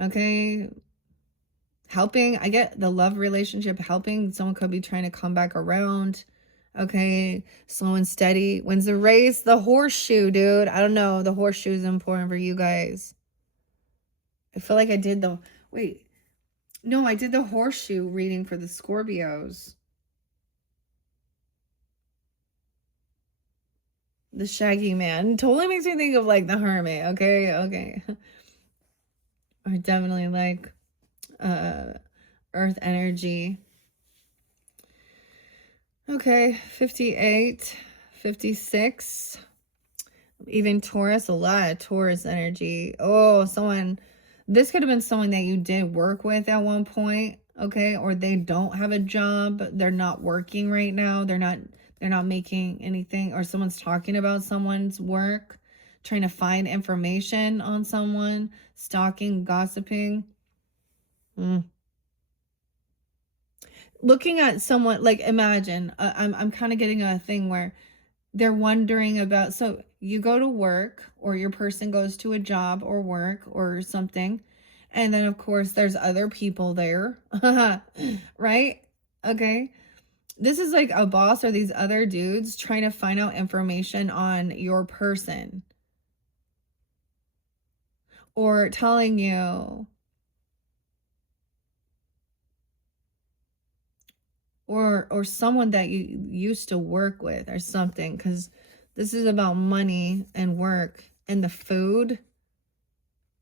Okay. Helping. I get the love relationship helping. Someone could be trying to come back around. Okay. Slow and steady. Wins the race. The horseshoe, dude. I don't know. The horseshoe is important for you guys. I feel like I did the... Wait. No, I did the horseshoe reading for the Scorpios. The Shaggy Man. Totally makes me think of, like, the Hermit. Okay, okay. I definitely like Earth energy. Okay, 58, 56. Even Taurus, a lot of Taurus energy. Oh, someone... This could have been someone that you did work with at one point, okay? Or they don't have a job. They're not working right now. They're not making anything. Or someone's talking about someone's work, trying to find information on someone, stalking, gossiping. Looking at someone, like, imagine, I'm kind of getting a thing where they're wondering about, so you go to work, or your person goes to a job or work or something, and then of course there's other people there. Right? Okay, this is like a boss or these other dudes trying to find out information on your person, or telling you, or someone that you used to work with or something, because this is about money and work and the food.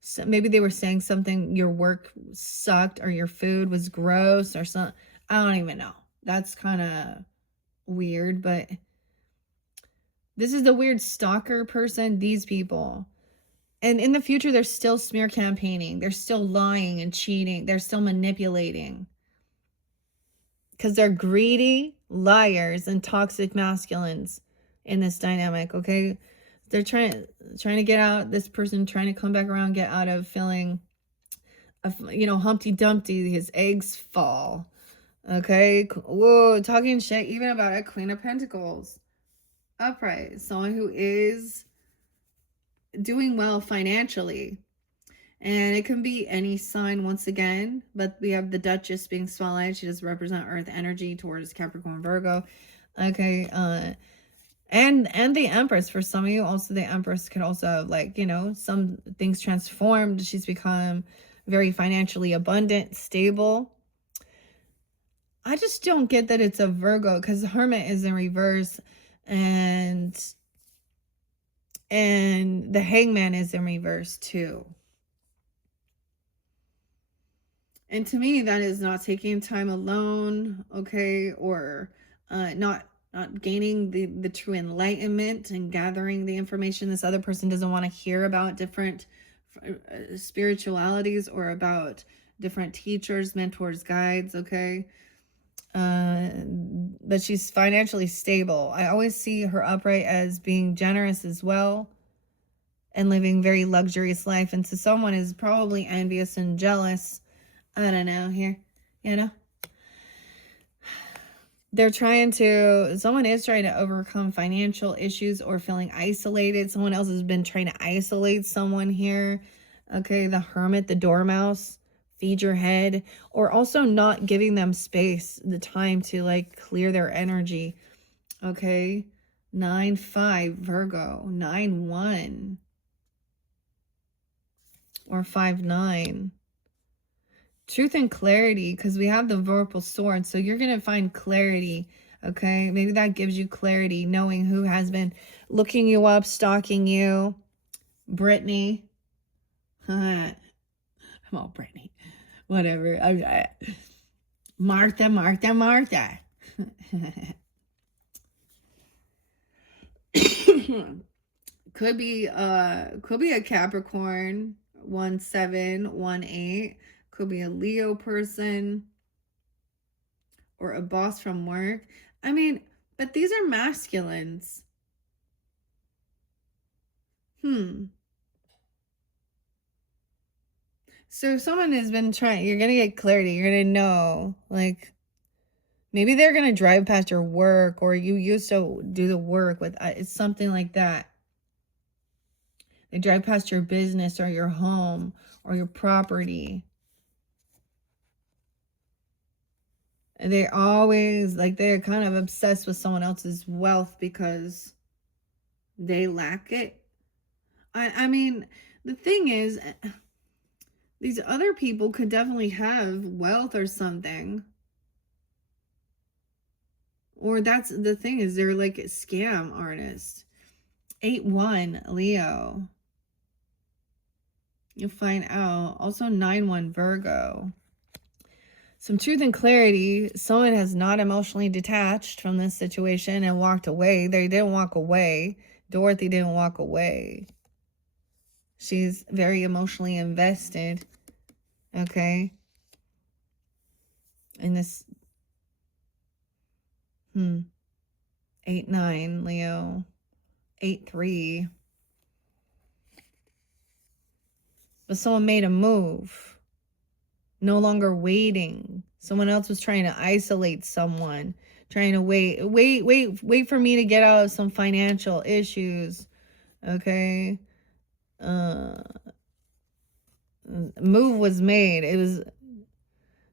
So maybe they were saying something, your work sucked or your food was gross or something. I don't even know. That's kind of weird, but this is the weird stalker person, these people. And in the future, they're still smear campaigning. They're still lying and cheating. They're still manipulating. Because they're greedy liars and toxic masculines. in this dynamic, okay? They're trying to get out, this person trying to come back around, get out of feeling, you know, Humpty Dumpty, his eggs fall. Okay, whoa, talking shit even about a Queen of Pentacles. Upright, someone who is doing well financially. And it can be any sign once again, but we have the Duchess being spotlighted. She does represent Earth energy towards Capricorn, Virgo. Okay, and the Empress for some of you. Also, the Empress could also have, like, you know, some things transformed. She's become very financially abundant, stable. I just don't get that it's a Virgo, because the Hermit is in reverse, and the Hangman is in reverse too. And to me, that is not taking time alone, okay, or not gaining the true enlightenment and gathering the information this other person doesn't want to hear about, different spiritualities, or about different teachers, mentors, guides, okay? But she's financially stable. I always see her upright as being generous as well, and living very luxurious life. And so someone is probably envious and jealous. I don't know here, you know. Someone is trying to overcome financial issues or feeling isolated. Someone else has been trying to isolate someone here. Okay, the Hermit, the Dormouse, feed your head, or also not giving them space, the time to like clear their energy. Okay, 9-5 Virgo, 9-1, or 5-9. Truth and clarity, because we have the Vorpal Sword. So you're going to find clarity, okay? Maybe that gives you clarity, knowing who has been looking you up, stalking you. Brittany. I'm all Brittany. Whatever. Martha. Could be a Capricorn, 1-7, 1-8. Could be a Leo person, or a boss from work. I mean, but these are masculines. So if someone has been trying, you're going to get clarity. You're going to know, like, maybe they're going to drive past your work, or you used to do the work with, it's something like that. They drive past your business or your home or your property. And they're always, like, they're kind of obsessed with someone else's wealth because they lack it. I mean, the thing is, these other people could definitely have wealth or something. Or that's the thing, is they're like a scam artist. 8-1 Leo. You'll find out. Also 9-1 Virgo. Some truth and clarity. Someone has not emotionally detached from this situation and walked away. They didn't walk away. Dorothy didn't walk away. She's very emotionally invested. Okay. In this 8-9 Leo. 8-3. But someone made a move. No longer waiting. Someone else was trying to isolate someone. Trying to wait for me to get out of some financial issues. Okay. Move was made. It was,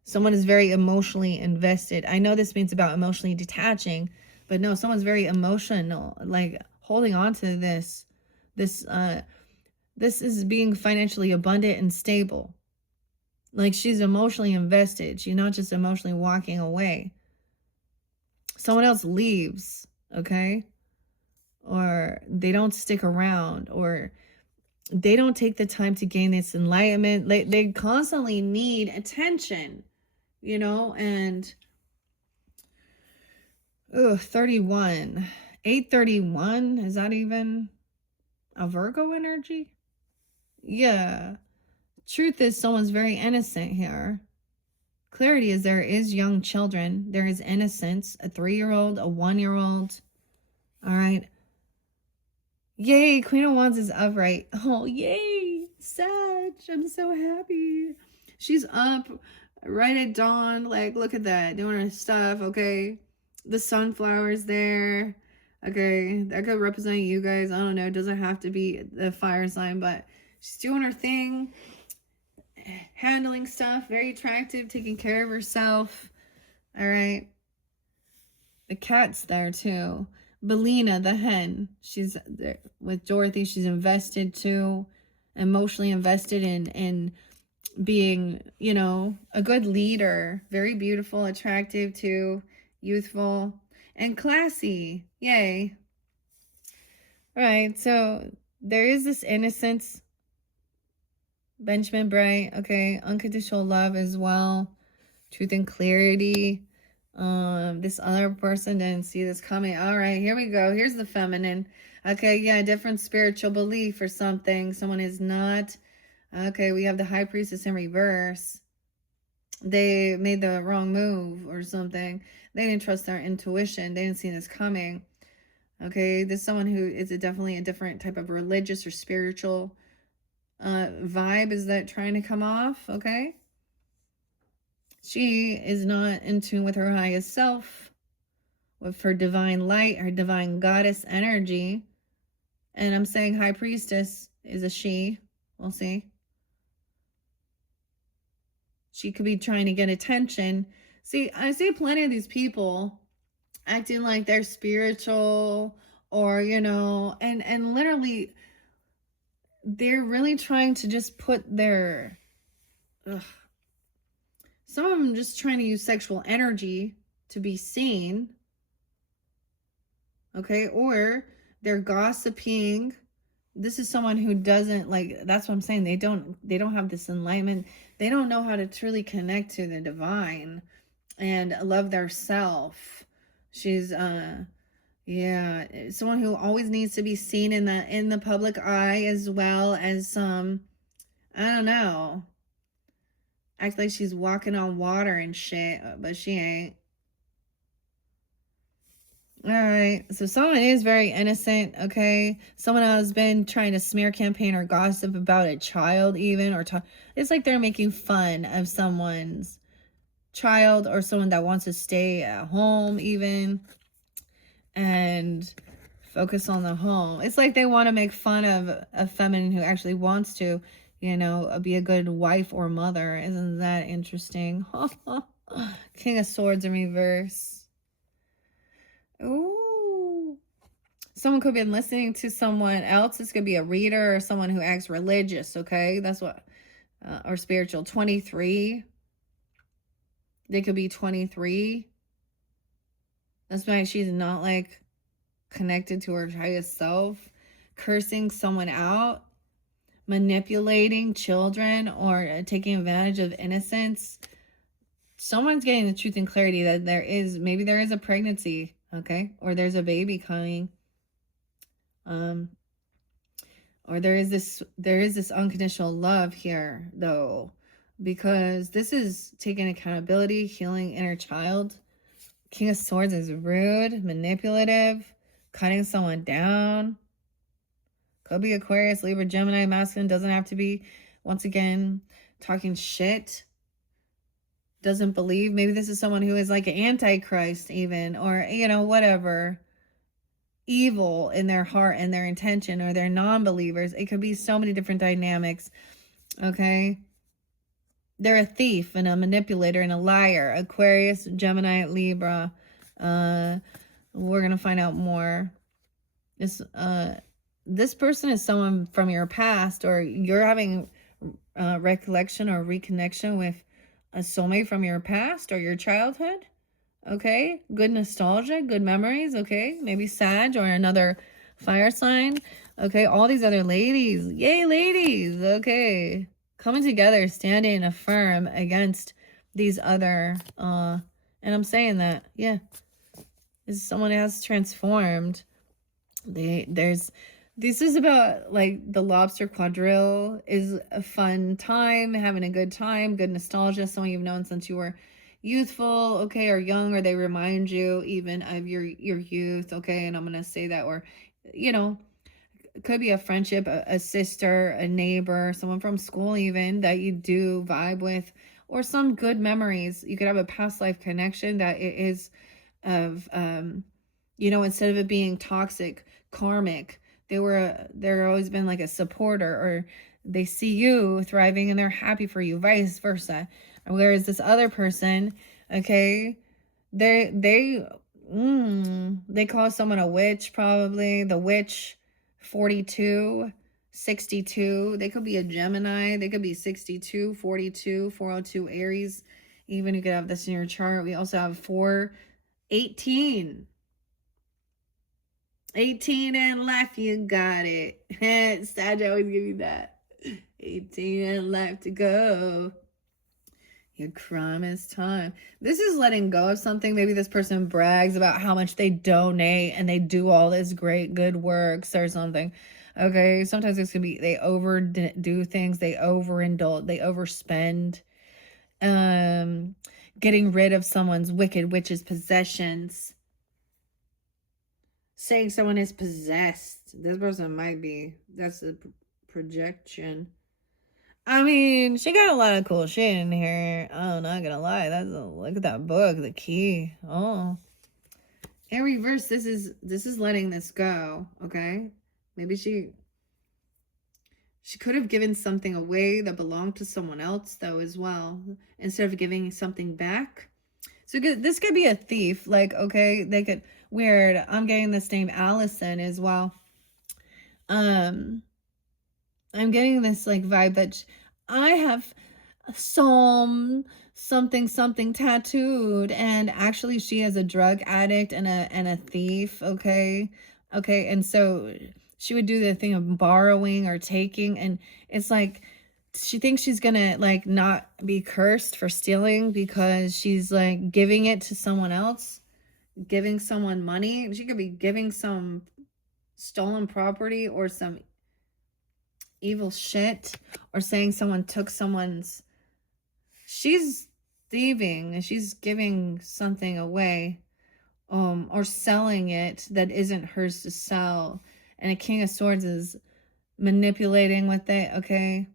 someone is very emotionally invested. I know this means about emotionally detaching, but no, someone's very emotional, like holding on to this. This is being financially abundant and stable. Like, she's emotionally invested. She's not just emotionally walking away. Someone else leaves, okay? Or they don't stick around, or they don't take the time to gain this enlightenment. They constantly need attention, you know? And 31. 8-31. Is that even a Virgo energy? Yeah. Truth is, someone's very innocent here. Clarity is, there is young children. There is innocence. A 3-year-old, a 1-year-old. All right. Yay, Queen of Wands is upright. Oh, yay, Sag. I'm so happy. She's up right at dawn. Like, look at that, doing her stuff, okay? The sunflower's there. Okay, that could represent you guys. I don't know. It doesn't have to be the fire sign, but she's doing her thing, handling stuff, very attractive, taking care of herself. All right. The cat's there too. Belina, the hen, she's there with Dorothy. She's invested too, emotionally invested in being, you know, a good leader. Very beautiful, attractive too, youthful, and classy. Yay. All right, so there is this innocence. Benjamin Bright, okay, unconditional love as well. Truth and clarity. This other person didn't see this coming. All right, here we go. Here's the feminine. Okay, yeah, different spiritual belief or something. Someone is not. Okay, we have the high priestess in reverse. They made the wrong move or something. They didn't trust their intuition. They didn't see this coming. Okay, this is someone who is definitely a different type of religious or spiritual vibe. Is that trying to come off? Okay. She is not in tune with her highest self, with her divine light, her divine goddess energy. And I'm saying high priestess is a she. We'll see. She could be trying to get attention. See, I see plenty of these people acting like they're spiritual or, you know, and literally they're really trying to just put their... Some of them just trying to use sexual energy to be seen. Okay, or they're gossiping. This is someone who doesn't, like, that's what I'm saying. They don't have this enlightenment. They don't know how to truly connect to the divine and love their self. She's yeah, someone who always needs to be seen in the public eye, as well as some, I don't know, act like she's walking on water and shit, but she ain't. All right, so someone is very innocent, okay? Someone has been trying to smear campaign or gossip about a child even, or it's like they're making fun of someone's child or someone that wants to stay at home even and focus on the home. It's like they want to make fun of a feminine who actually wants to, you know, be a good wife or mother. Isn't that interesting? King of Swords in reverse. Ooh. Someone could be listening to someone else. This could be a reader or someone who acts religious, okay? That's what, or spiritual. 23. They could be 23. That's why she's not, like, connected to her highest self. Cursing someone out. Manipulating children or taking advantage of innocence. Someone's getting the truth and clarity that maybe there is a pregnancy, okay? Or there's a baby coming. Or there is this unconditional love here, though, because this is taking accountability, healing inner child. King of Swords is rude, manipulative, cutting someone down. Could be Aquarius, Libra, Gemini, masculine. Doesn't have to be, once again, talking shit. Doesn't believe. Maybe this is someone who is like an antichrist even, or, you know, whatever. Evil in their heart and their intention, or they're non-believers. It could be so many different dynamics, okay? They're a thief and a manipulator and a liar. Aquarius, Gemini, Libra. We're going to find out more. This person is someone from your past, or you're having recollection or reconnection with a soulmate from your past or your childhood. Okay, good nostalgia, good memories. Okay, maybe Sag or another fire sign. Okay, all these other ladies. Yay, ladies. Okay, coming together, standing firm against these other, and I'm saying that, yeah, this is someone who has transformed. This is about, like, the lobster quadrille is a fun time, having a good time, good nostalgia, someone you've known since you were youthful, okay, or young, or they remind you even of your youth, okay? And I'm going to say that, or, you know, it could be a friendship, a sister, a neighbor, someone from school even that you do vibe with, or some good memories. You could have a past life connection that it is of, you know, instead of it being toxic, karmic, they're always been like a supporter, or they see you thriving and they're happy for you, vice versa. Whereas this other person, okay, they call someone a witch, probably the witch 42, 62. They could be a Gemini. They could be 62, 42, 402 Aries. Even you could have this in your chart. We also have 418. 18 and life, you got it. Sag always give you that. 18 and life to go. Your crime is time. This is letting go of something. Maybe this person brags about how much they donate and they do all this great good works or something. Okay, sometimes this can be they overdo things, they overindulge, they overspend. Getting rid of someone's wicked witch's possessions. Saying someone is possessed. This person might be. That's a projection. I mean, she got a lot of cool shit in here. I'm not gonna lie. Look at that book, The Key. Oh. In reverse, this is letting this go, okay? Maybe she could have given something away that belonged to someone else, though, as well, instead of giving something back. So this could be a thief. Like, okay, they could, weird. I'm getting this name Allison as well. I'm getting this like vibe that I have Psalm something something tattooed, and actually she is a drug addict and a thief. Okay, and so she would do the thing of borrowing or taking, and it's like she thinks she's gonna like not be cursed for stealing because she's like giving it to someone else, giving someone money. She could be giving some stolen property or some evil shit, or saying someone took someone's, she's thieving and she's giving something away, or selling it that isn't hers to sell. And a King of Swords is manipulating with it. Okay,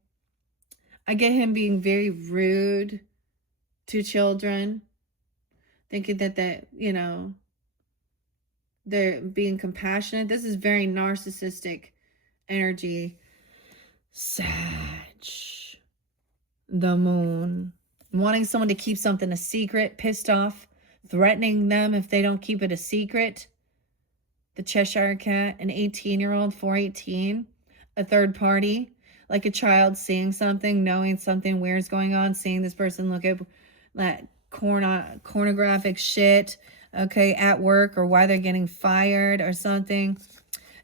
I get him being very rude to children, thinking that you know, they're being compassionate. This is very narcissistic energy. Sag, the moon, wanting someone to keep something a secret, pissed off, threatening them if they don't keep it a secret. The Cheshire Cat, an 18-year-old, 418, a third party, like a child seeing something, knowing something weird's going on, seeing this person look at that pornographic shit, okay, at work, or why they're getting fired or something,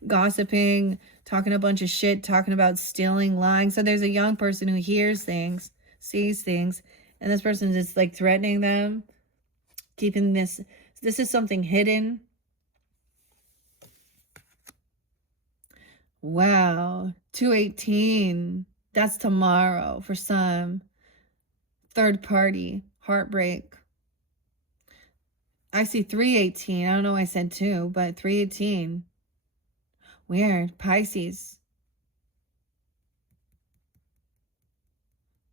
gossiping, talking a bunch of shit, talking about stealing, lying. So there's a young person who hears things, sees things, and this person is like threatening them, keeping this is something hidden. Wow, 218. That's tomorrow for some. Third party, heartbreak. I see 318. I don't know why I said 2, but 318. Weird. Pisces.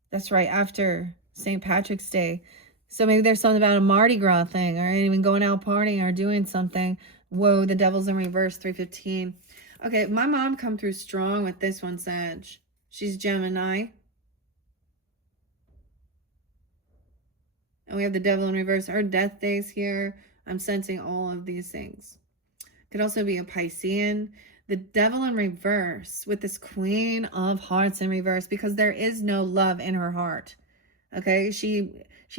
That's right after St. Patrick's Day. So maybe there's something about a Mardi Gras thing, or even going out partying or doing something. Whoa, the devil's in reverse, 315. Okay, my mom come through strong with this one, Sag. She's Gemini. And we have the devil in reverse. Our death days here. I'm sensing all of these things. Could also be a Piscean. The devil in reverse with this Queen of Hearts in reverse, because there is no love in her heart. Okay, she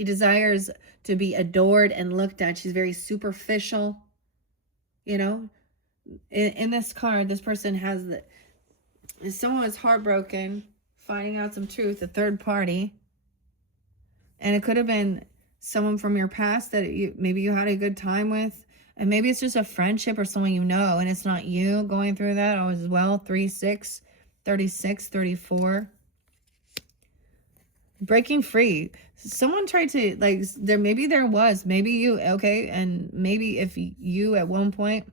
desires to be adored and looked at. She's very superficial. You know, in this card, this person has someone is heartbroken, finding out some truth, a third party. And it could have been someone from your past that maybe you had a good time with. And maybe it's just a friendship or someone you know, and it's not you going through that as well. 36, 36, 34. Breaking free. Someone tried to, like, maybe you, okay, and maybe if you at one point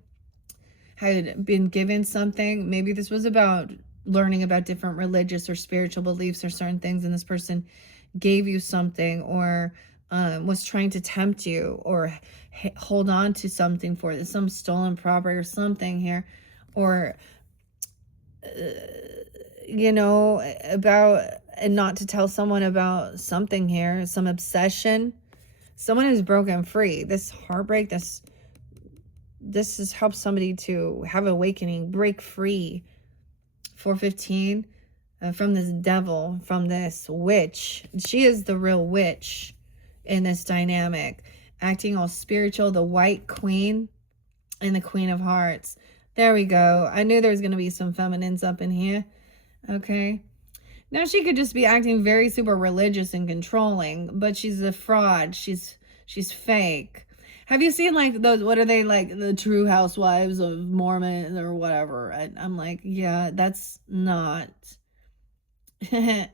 had been given something. Maybe this was about learning about different religious or spiritual beliefs or certain things, and this person gave you something, or was trying to tempt you, or hold on to something for this, some stolen property or something here, or you know, about, and not to tell someone about something here, some obsession. Someone is broken free. This heartbreak, this has helped somebody to have awakening, break free. 415, from this devil, from this witch. She is the real witch in this dynamic, acting all spiritual, the white queen and the queen of hearts. There we go. I knew there was going to be some feminines up in here. Okay. Now she could just be acting very super religious and controlling, but she's a fraud. She's fake. Have you seen like those, what are they, like the True Housewives of Mormon or whatever? I'm like, yeah, that's not. I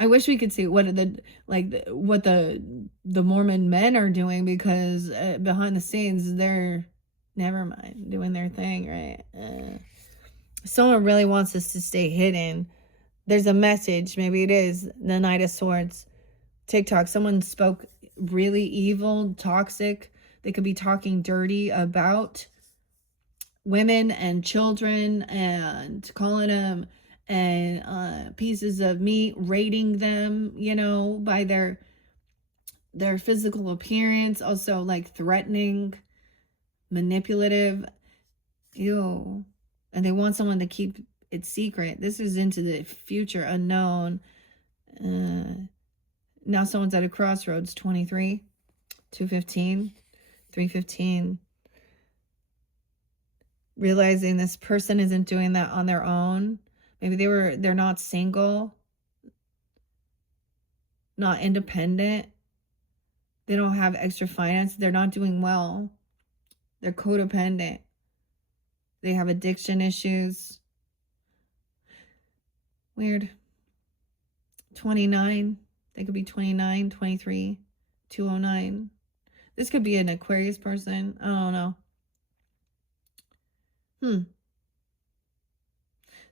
wish we could see what the, like what the Mormon men are doing, because behind the scenes they're, never mind, doing their thing, right? Someone really wants us to stay hidden. There's a message. Maybe it is the Knight of Swords. TikTok. Someone spoke really evil, toxic. They could be talking dirty about women and children and calling them and pieces of meat, rating them, you know, by their physical appearance. Also like threatening, manipulative. Ew. And they want someone to keep it secret. This is into the future, unknown. Now someone's at a crossroads. 23, 215, 315. Realizing this person isn't doing that on their own. Maybe they're not single, not independent. They don't have extra finance. They're not doing well. They're codependent. They have addiction issues. Weird. 29. They could be 29, 23, 209. This could be an Aquarius person. I don't know.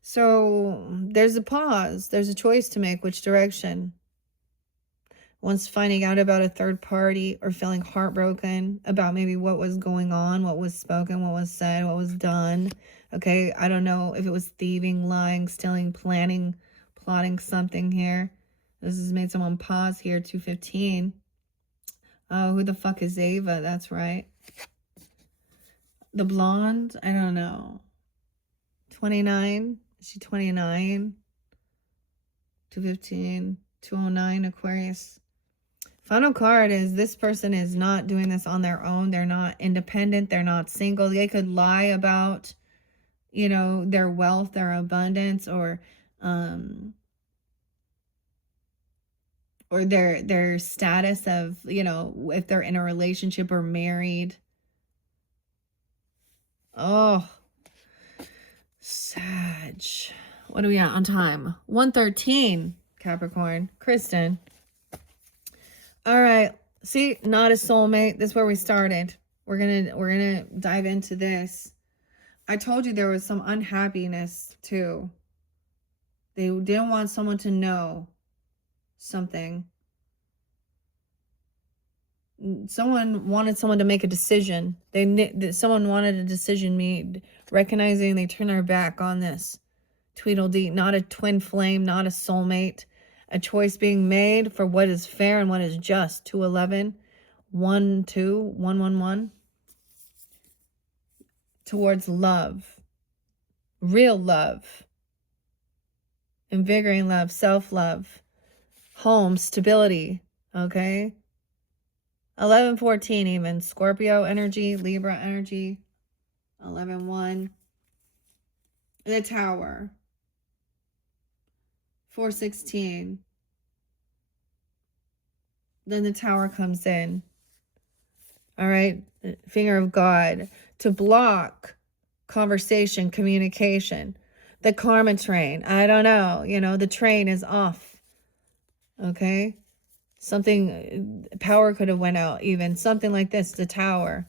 So there's a pause. There's a choice to make. Which direction? Once finding out about a third party, or feeling heartbroken about maybe what was going on, what was spoken, what was said, what was done. Okay, I don't know if it was thieving, lying, stealing, planning, plotting something here. This has made someone pause here. 215. Oh, who the fuck is Ava? That's right. The blonde? I don't know. 29. Is she 29? 215. 209. Aquarius. Final card is this person is not doing this on their own. They're not independent. They're not single. They could lie about, you know, their wealth, their abundance, or their status of, you know, if they're in a relationship or married. Oh, Sag. What are we at on time? 1:13, Capricorn. Kristen. All right. See, not a soulmate. This is where we started. We're gonna dive into this. I told you there was some unhappiness too. They didn't want someone to know something. Someone wanted someone to make a decision. Someone wanted a decision made, recognizing they turn their back on this. Tweedledee, not a twin flame, not a soulmate. A choice being made for what is fair and what is just. 211, 1-2, 111. Towards love. Real love. Invigorating love, self-love. Home, stability. Okay? 11-14 even. Scorpio energy, Libra energy. 11-1. The Tower. 4-16. Then the Tower comes in. All right. Finger of God. To block conversation, communication. The karma train. I don't know. You know, the train is off. Okay. Something, power could have went out even. Something like this. The Tower.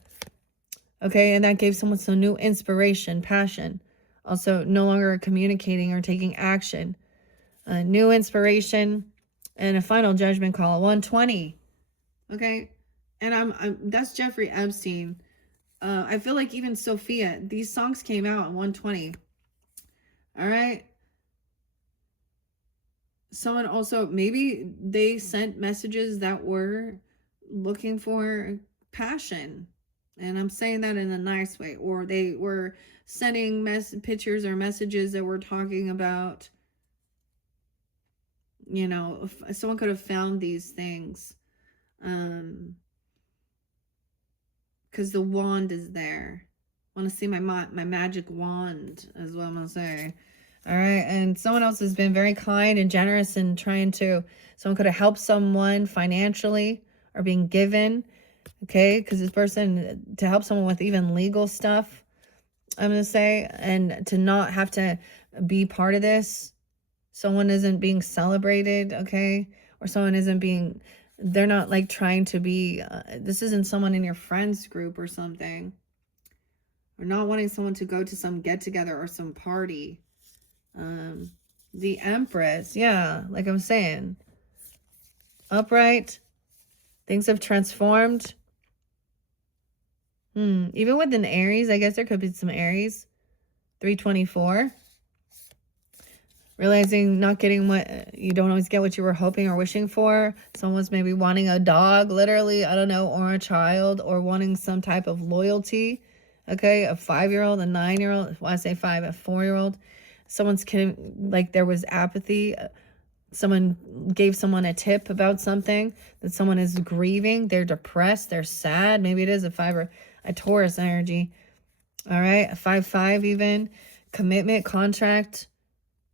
Okay, and that gave someone some new inspiration, passion. Also, no longer communicating or taking action. New inspiration and a final judgment call. 120. Okay, and I'm that's Jeffrey Epstein. I feel like even Sophia, these songs came out at 120. All right. Someone also, maybe they sent messages that were looking for passion. And I'm saying that in a nice way. Or they were sending pictures or messages that were talking about, you know, if someone could have found these things. Because the wand is there. I want to see my magic wand, is what I'm going to say. All right. And someone else has been very kind and generous in trying to, someone could have helped someone financially or being given. Okay. Because this person, to help someone with even legal stuff, I'm going to say, and to not have to be part of this. Someone isn't being celebrated. Okay. Or someone isn't being, they're not like trying to be, this isn't someone in your friends group or something. Or not wanting someone to go to some get together or some party. The Empress, yeah, like I'm saying, upright, things have transformed. Even with an Aries, I guess there could be some Aries. 324. Realizing not getting what, you don't always get what you were hoping or wishing for. Someone's maybe wanting a dog, literally, I don't know, or a child, or wanting some type of loyalty. Okay, a 5-year-old, a 9-year-old, well, I say 5, a 4-year-old. Someone's kidding, like there was apathy. Someone gave someone a tip about something that someone is grieving. They're depressed. They're sad. Maybe it is a 5 or a Taurus energy. All right, a 5-5 even. Commitment, contract.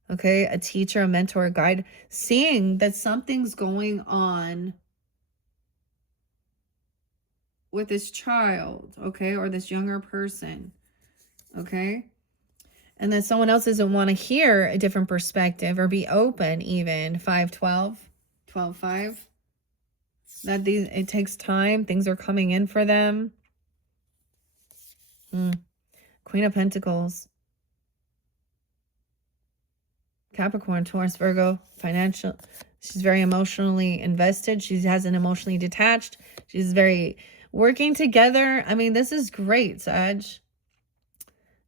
Okay, a teacher, a mentor, a guide. Seeing that something's going on with this child, okay, or this younger person, okay? And then someone else doesn't want to hear a different perspective or be open even. 5-12, 12-5. That it takes time. Things are coming in for them. Queen of Pentacles. Capricorn, Taurus, Virgo, financial. She's very emotionally invested. She hasn't emotionally detached. She's very working together. I mean, this is great, Sag.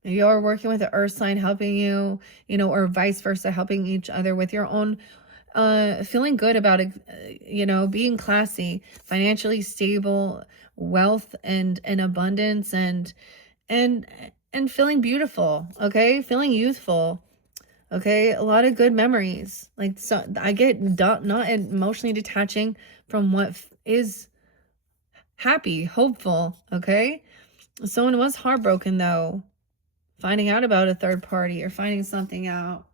You're working with an earth sign helping you, you know, or vice versa, helping each other with your own, feeling good about it, you know, being classy, financially stable, wealth and abundance and feeling beautiful, okay? Feeling youthful, okay? A lot of good memories. Like, so I get not emotionally detaching from what is happy, hopeful, okay? Someone was heartbroken though. Finding out about a third party or finding something out.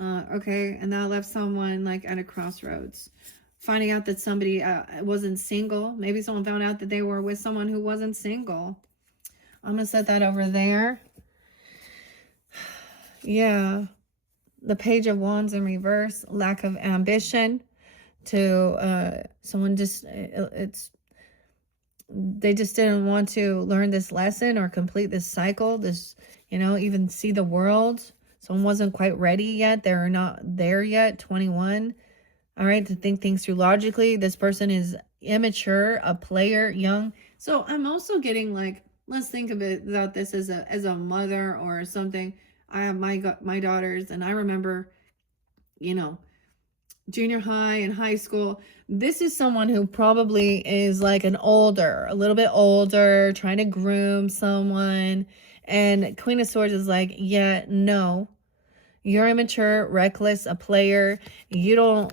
Okay, and that left someone like at a crossroads. Finding out that somebody wasn't single. Maybe someone found out that they were with someone who wasn't single. I'm going to set that over there. Yeah. The Page of Wands in reverse. Lack of ambition. To someone just, they just didn't want to learn this lesson or complete this cycle, this, you know, even see the world. Someone wasn't quite ready yet. They're not there yet. 21. All right, to think things through logically. This person is immature, a player, young. So I'm also getting like, let's think of it about this as a mother or something. I have my daughters, and I remember, you know, junior high and high school. This is someone who probably is like a little bit older, trying to groom someone. And Queen of Swords is like, yeah, no, you're immature, reckless, a player. You don't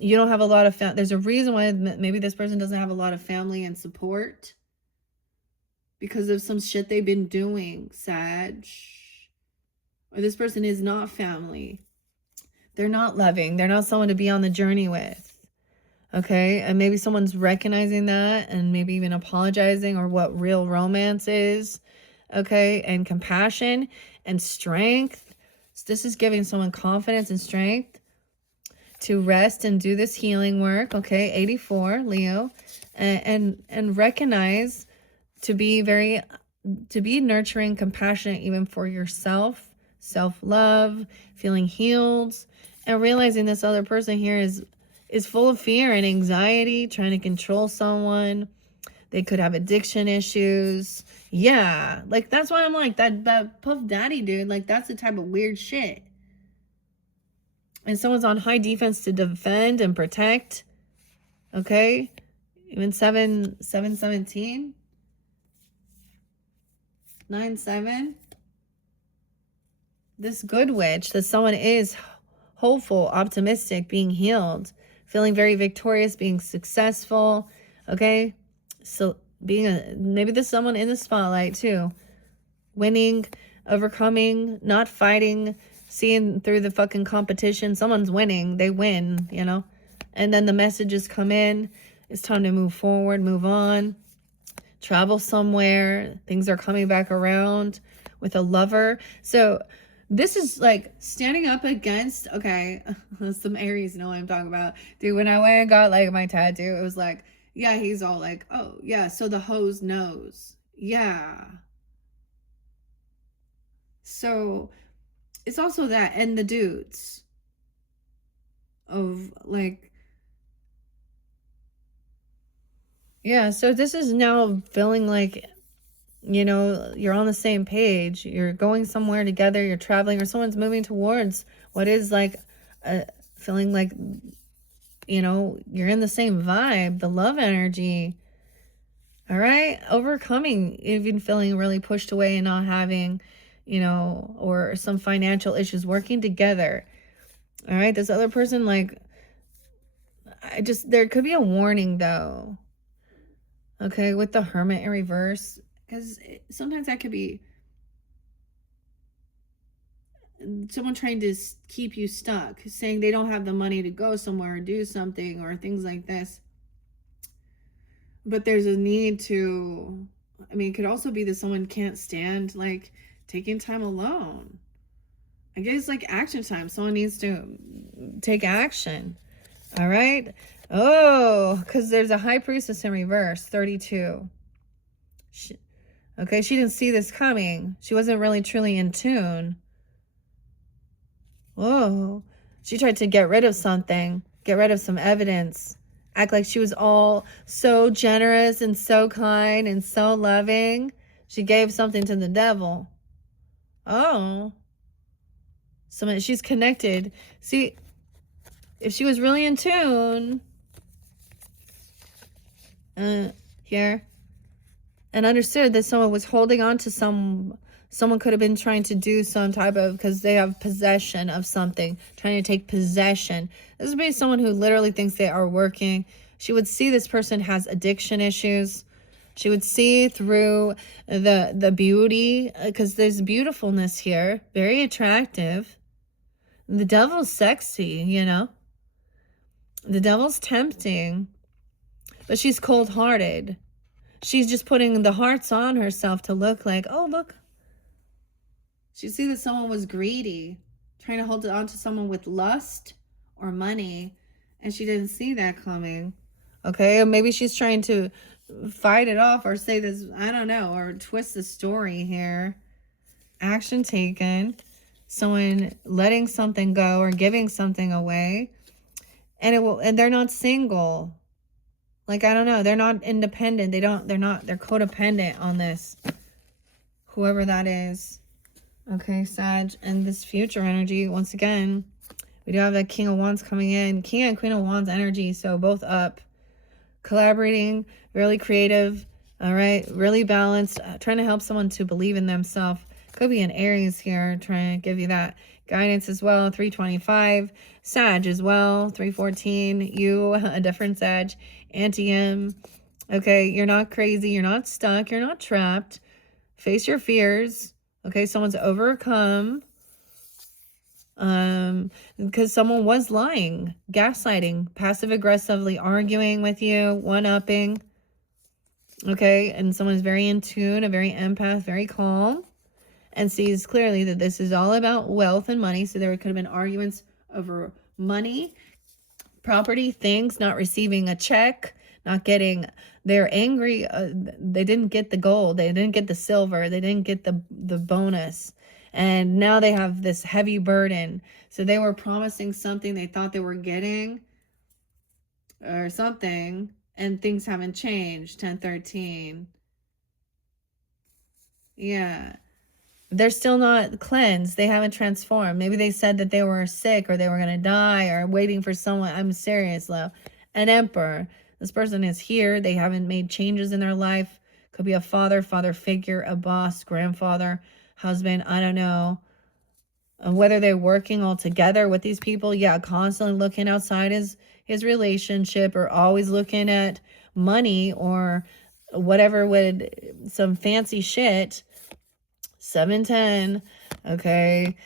have a lot of there's a reason why maybe this person doesn't have a lot of family and support because of some shit they've been doing, Sag. Or this person is not family. They're not loving. They're not someone to be on the journey with. Okay? And maybe someone's recognizing that and maybe even apologizing, or what real romance is. Okay? And compassion and strength. So this is giving someone confidence and strength to rest and do this healing work. Okay? 84, Leo. And recognize to be nurturing, compassionate, even for yourself, self-love, feeling healed, and realizing this other person here is full of fear and anxiety, trying to control someone. They could have addiction issues. Yeah, like that's why I'm like that Puff Daddy dude, like that's the type of weird shit. And someone's on high defense to defend and protect. Okay? Even 717. 9-7. This good witch, that someone is hopeful, optimistic, being healed, feeling very victorious, being successful. Okay? So maybe there's someone in the spotlight too. Winning, overcoming, not fighting, seeing through the fucking competition. Someone's winning. They win, you know? And then the messages come in. It's time to move forward, move on, travel somewhere. Things are coming back around with a lover. So this is like standing up against, okay, some Aries know what I'm talking about. Dude, when I went and got like my tattoo, it was like, yeah, he's all like, oh, yeah, so the hose knows. Yeah. So it's also that, and the dudes of like, yeah, so this is now feeling like, you know, you're on the same page. You're going somewhere together, you're traveling, or someone's moving towards what is like feeling like, you know, you're in the same vibe, the love energy. All right, overcoming, even feeling really pushed away and not having, you know, or some financial issues, working together. All right, this other person, like, there could be a warning though. Okay, with the Hermit in reverse, because sometimes that could be someone trying to keep you stuck, saying they don't have the money to go somewhere or do something or things like this. But there's a need to, I mean, it could also be that someone can't stand like taking time alone. I guess like action time. Someone needs to take action. All right. Oh, because there's a High Priestess in reverse, 32. Okay, she didn't see this coming. She wasn't really truly in tune. Whoa. She tried to get rid of something, get rid of some evidence. Act like she was all so generous and so kind and so loving. She gave something to the devil. Oh. So she's connected. See, if she was really in tune, here, and understood that someone was holding on to someone could have been trying to do some type of, because they have possession of something, trying to take possession. This would be someone who literally thinks they are working. She would see this person has addiction issues. She would see through the beauty, because there's beautifulness here, very attractive. The devil's sexy, you know. The devil's tempting, but she's cold-hearted. She's just putting the hearts on herself to look like, oh, look. She see that someone was greedy, trying to hold on to someone with lust or money, and she didn't see that coming. Okay, or maybe she's trying to fight it off or say this, I don't know, or twist the story here. Action taken. Someone letting something go or giving something away. And they're not single. Like, I don't know, they're not independent. They're codependent on this. Whoever that is. Okay, Sag. And this future energy, once again, we do have that King of Wands coming in. King and Queen of Wands energy, so both up. Collaborating, really creative, all right? Really balanced, trying to help someone to believe in themselves. Could be an Aries here, trying to give you that guidance as well. 325. Sag as well, 314. You, a different Sag. Anti-M. Okay, you're not crazy. You're not stuck. You're not trapped. Face your fears. Okay, someone's overcome. Because someone was lying, gaslighting, passive-aggressively arguing with you, one-upping. Okay, and someone is very in tune, a very empath, very calm, and sees clearly that this is all about wealth and money. So there could have been arguments over money, property, things, not receiving a check, not getting, they're angry. They didn't get the gold. They didn't get the silver. They didn't get the bonus. And now they have this heavy burden. So they were promising something they thought they were getting or something, and things haven't changed. 1013. Yeah. They're still not cleansed. They haven't transformed. Maybe they said that they were sick or they were going to die or waiting for someone. I'm serious, love. An emperor. This person is here. They haven't made changes in their life. Could be a father figure, a boss, grandfather, husband. I don't know. Whether they're working all together with these people. Yeah, constantly looking outside his relationship, or always looking at money or whatever, would some fancy shit. 710. Okay.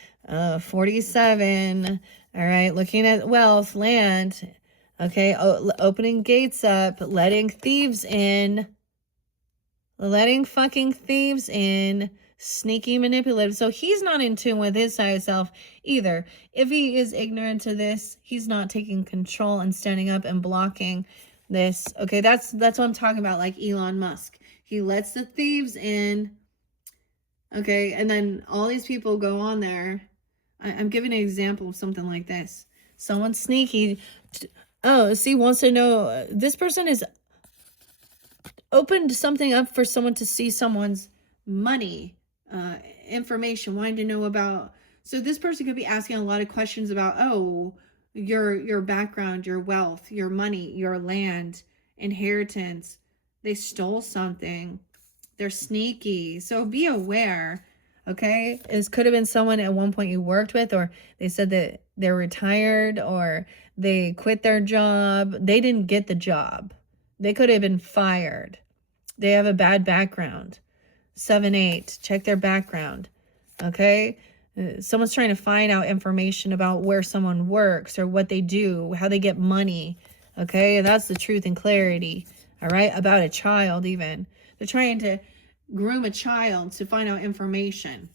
47. All right. Looking at wealth, land. Okay. Opening gates up, letting thieves in. Letting fucking thieves in. Sneaky, manipulative. So he's not in tune with his side self either. If he is ignorant to this, he's not taking control and standing up and blocking this. Okay, that's what I'm talking about, like Elon Musk. He lets the thieves in. Okay, and then all these people go on there. I'm giving an example of something like this. Someone sneaky. Oh, see, wants to know. This person is opened something up for someone to see someone's money, information, wanting to know about. So this person could be asking a lot of questions about, oh, your background, your wealth, your money, your land, inheritance. They stole something. They're sneaky. So be aware. Okay. This could have been someone at one point you worked with, or they said that they're retired, or they quit their job. They didn't get the job. They could have been fired. They have a bad background. 7-8. Check their background. Okay. Someone's trying to find out information about where someone works or what they do, how they get money. Okay. That's the truth and clarity. All right. About a child, even. They're trying to groom a child to find out information.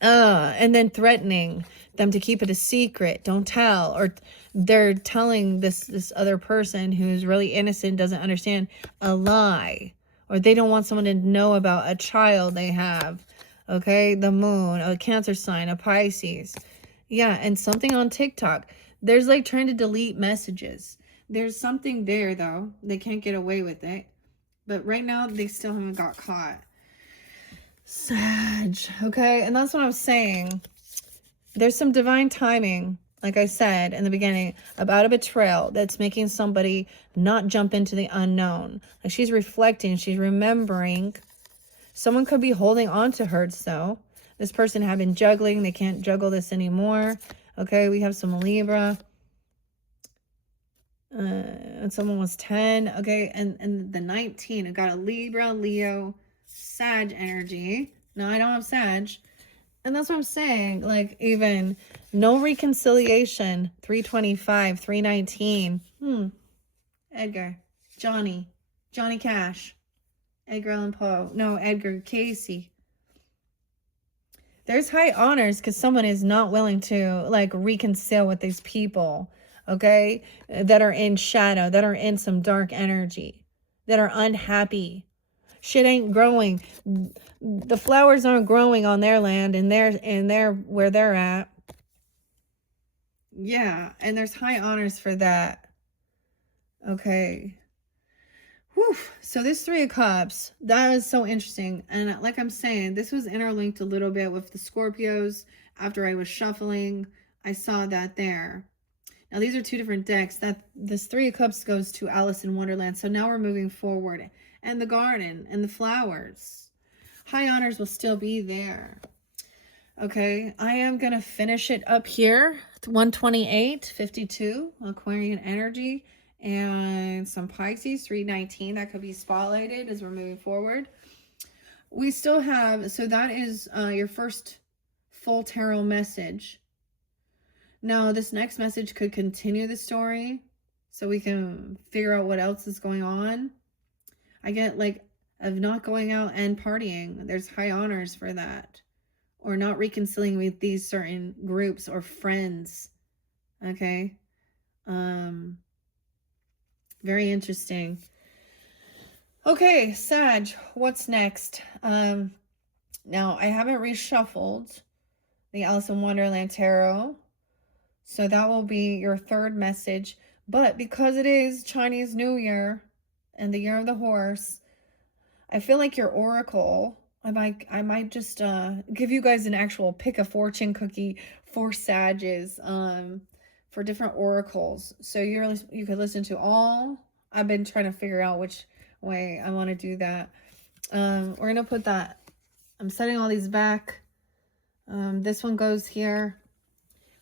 And then threatening them to keep it a secret. Don't tell. Or they're telling this other person who's really innocent, doesn't understand, a lie. Or they don't want someone to know about a child they have. Okay? The moon, a Cancer sign, a Pisces. Yeah, and something on TikTok. There's like trying to delete messages. There's something there, though. They can't get away with it. But right now, they still haven't got caught. Sag. Okay, and that's what I was saying. There's some divine timing, like I said in the beginning, about a betrayal that's making somebody not jump into the unknown. Like she's reflecting, she's remembering. Someone could be holding on to hurts, though. This person had been juggling. They can't juggle this anymore. Okay, we have some Libra. And someone was 10. Okay, and the 19. I got a Libra, Leo, Sag energy. No, I don't have Sag. And that's what I'm saying. Like, even no reconciliation. 325, 319. Edgar. Johnny Cash. Edgar Allan Poe. No, Edgar Casey. There's high honors because someone is not willing to, like, reconcile with these people. Okay, that are in shadow, that are in some dark energy, that are unhappy. Shit ain't growing. The flowers aren't growing on their land, and they're where they're at. Yeah, and there's high honors for that. Okay. Whew. So this 3 of Cups, that was so interesting. And like I'm saying, this was interlinked a little bit with the Scorpios. After I was shuffling, I saw that there. Now, these are 2 different decks. This 3 of Cups goes to Alice in Wonderland. So now we're moving forward. And the garden and the flowers. High honors will still be there. Okay, I am going to finish it up here. 128.52, Aquarian energy. And some Pisces, 319. That could be spotlighted as we're moving forward. We still have, so that is your first full tarot message. Now, this next message could continue the story so we can figure out what else is going on. I get, like, of not going out and partying. There's high honors for that. Or not reconciling with these certain groups or friends. Okay? Very interesting. Okay, Sag, what's next? Now I haven't reshuffled the Alice in Wonderland Tarot, so that will be your third message. But because it is Chinese New Year and the year of the horse, I feel like your oracle, I might just give you guys an actual pick a fortune cookie for Sages for different oracles. So you could listen to all. I've been trying to figure out which way I want to do that. We're gonna put that. I'm setting all these back. This one goes here.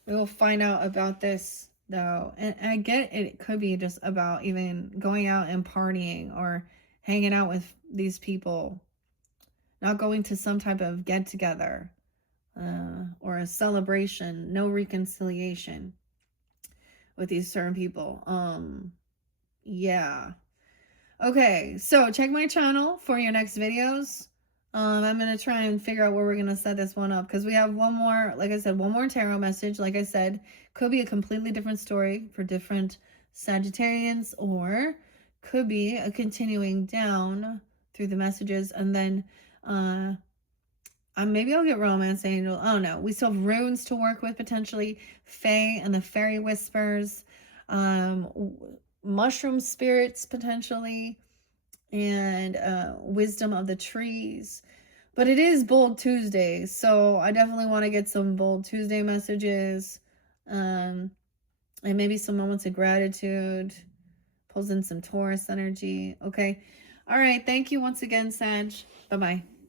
We will find out about this though. And I get it could be just about even going out and partying or hanging out with these people, not going to some type of get together or a celebration, no reconciliation with these certain people. Yeah. Okay, so check my channel for your next videos. I'm going to try and figure out where we're going to set this one up because we have one more, like I said, one more tarot message. Like I said, could be a completely different story for different Sagittarians, or could be a continuing down through the messages. And then maybe I'll get Romance Angel. Oh no, we still have runes to work with potentially. Fae and the Fairy Whispers. Mushroom spirits potentially, and wisdom of the trees. But it is Bold Tuesday, so I definitely want to get some Bold Tuesday messages, and maybe some moments of gratitude. Pulls in some Taurus energy. Okay, all right, thank you once again, Sag. Bye-bye.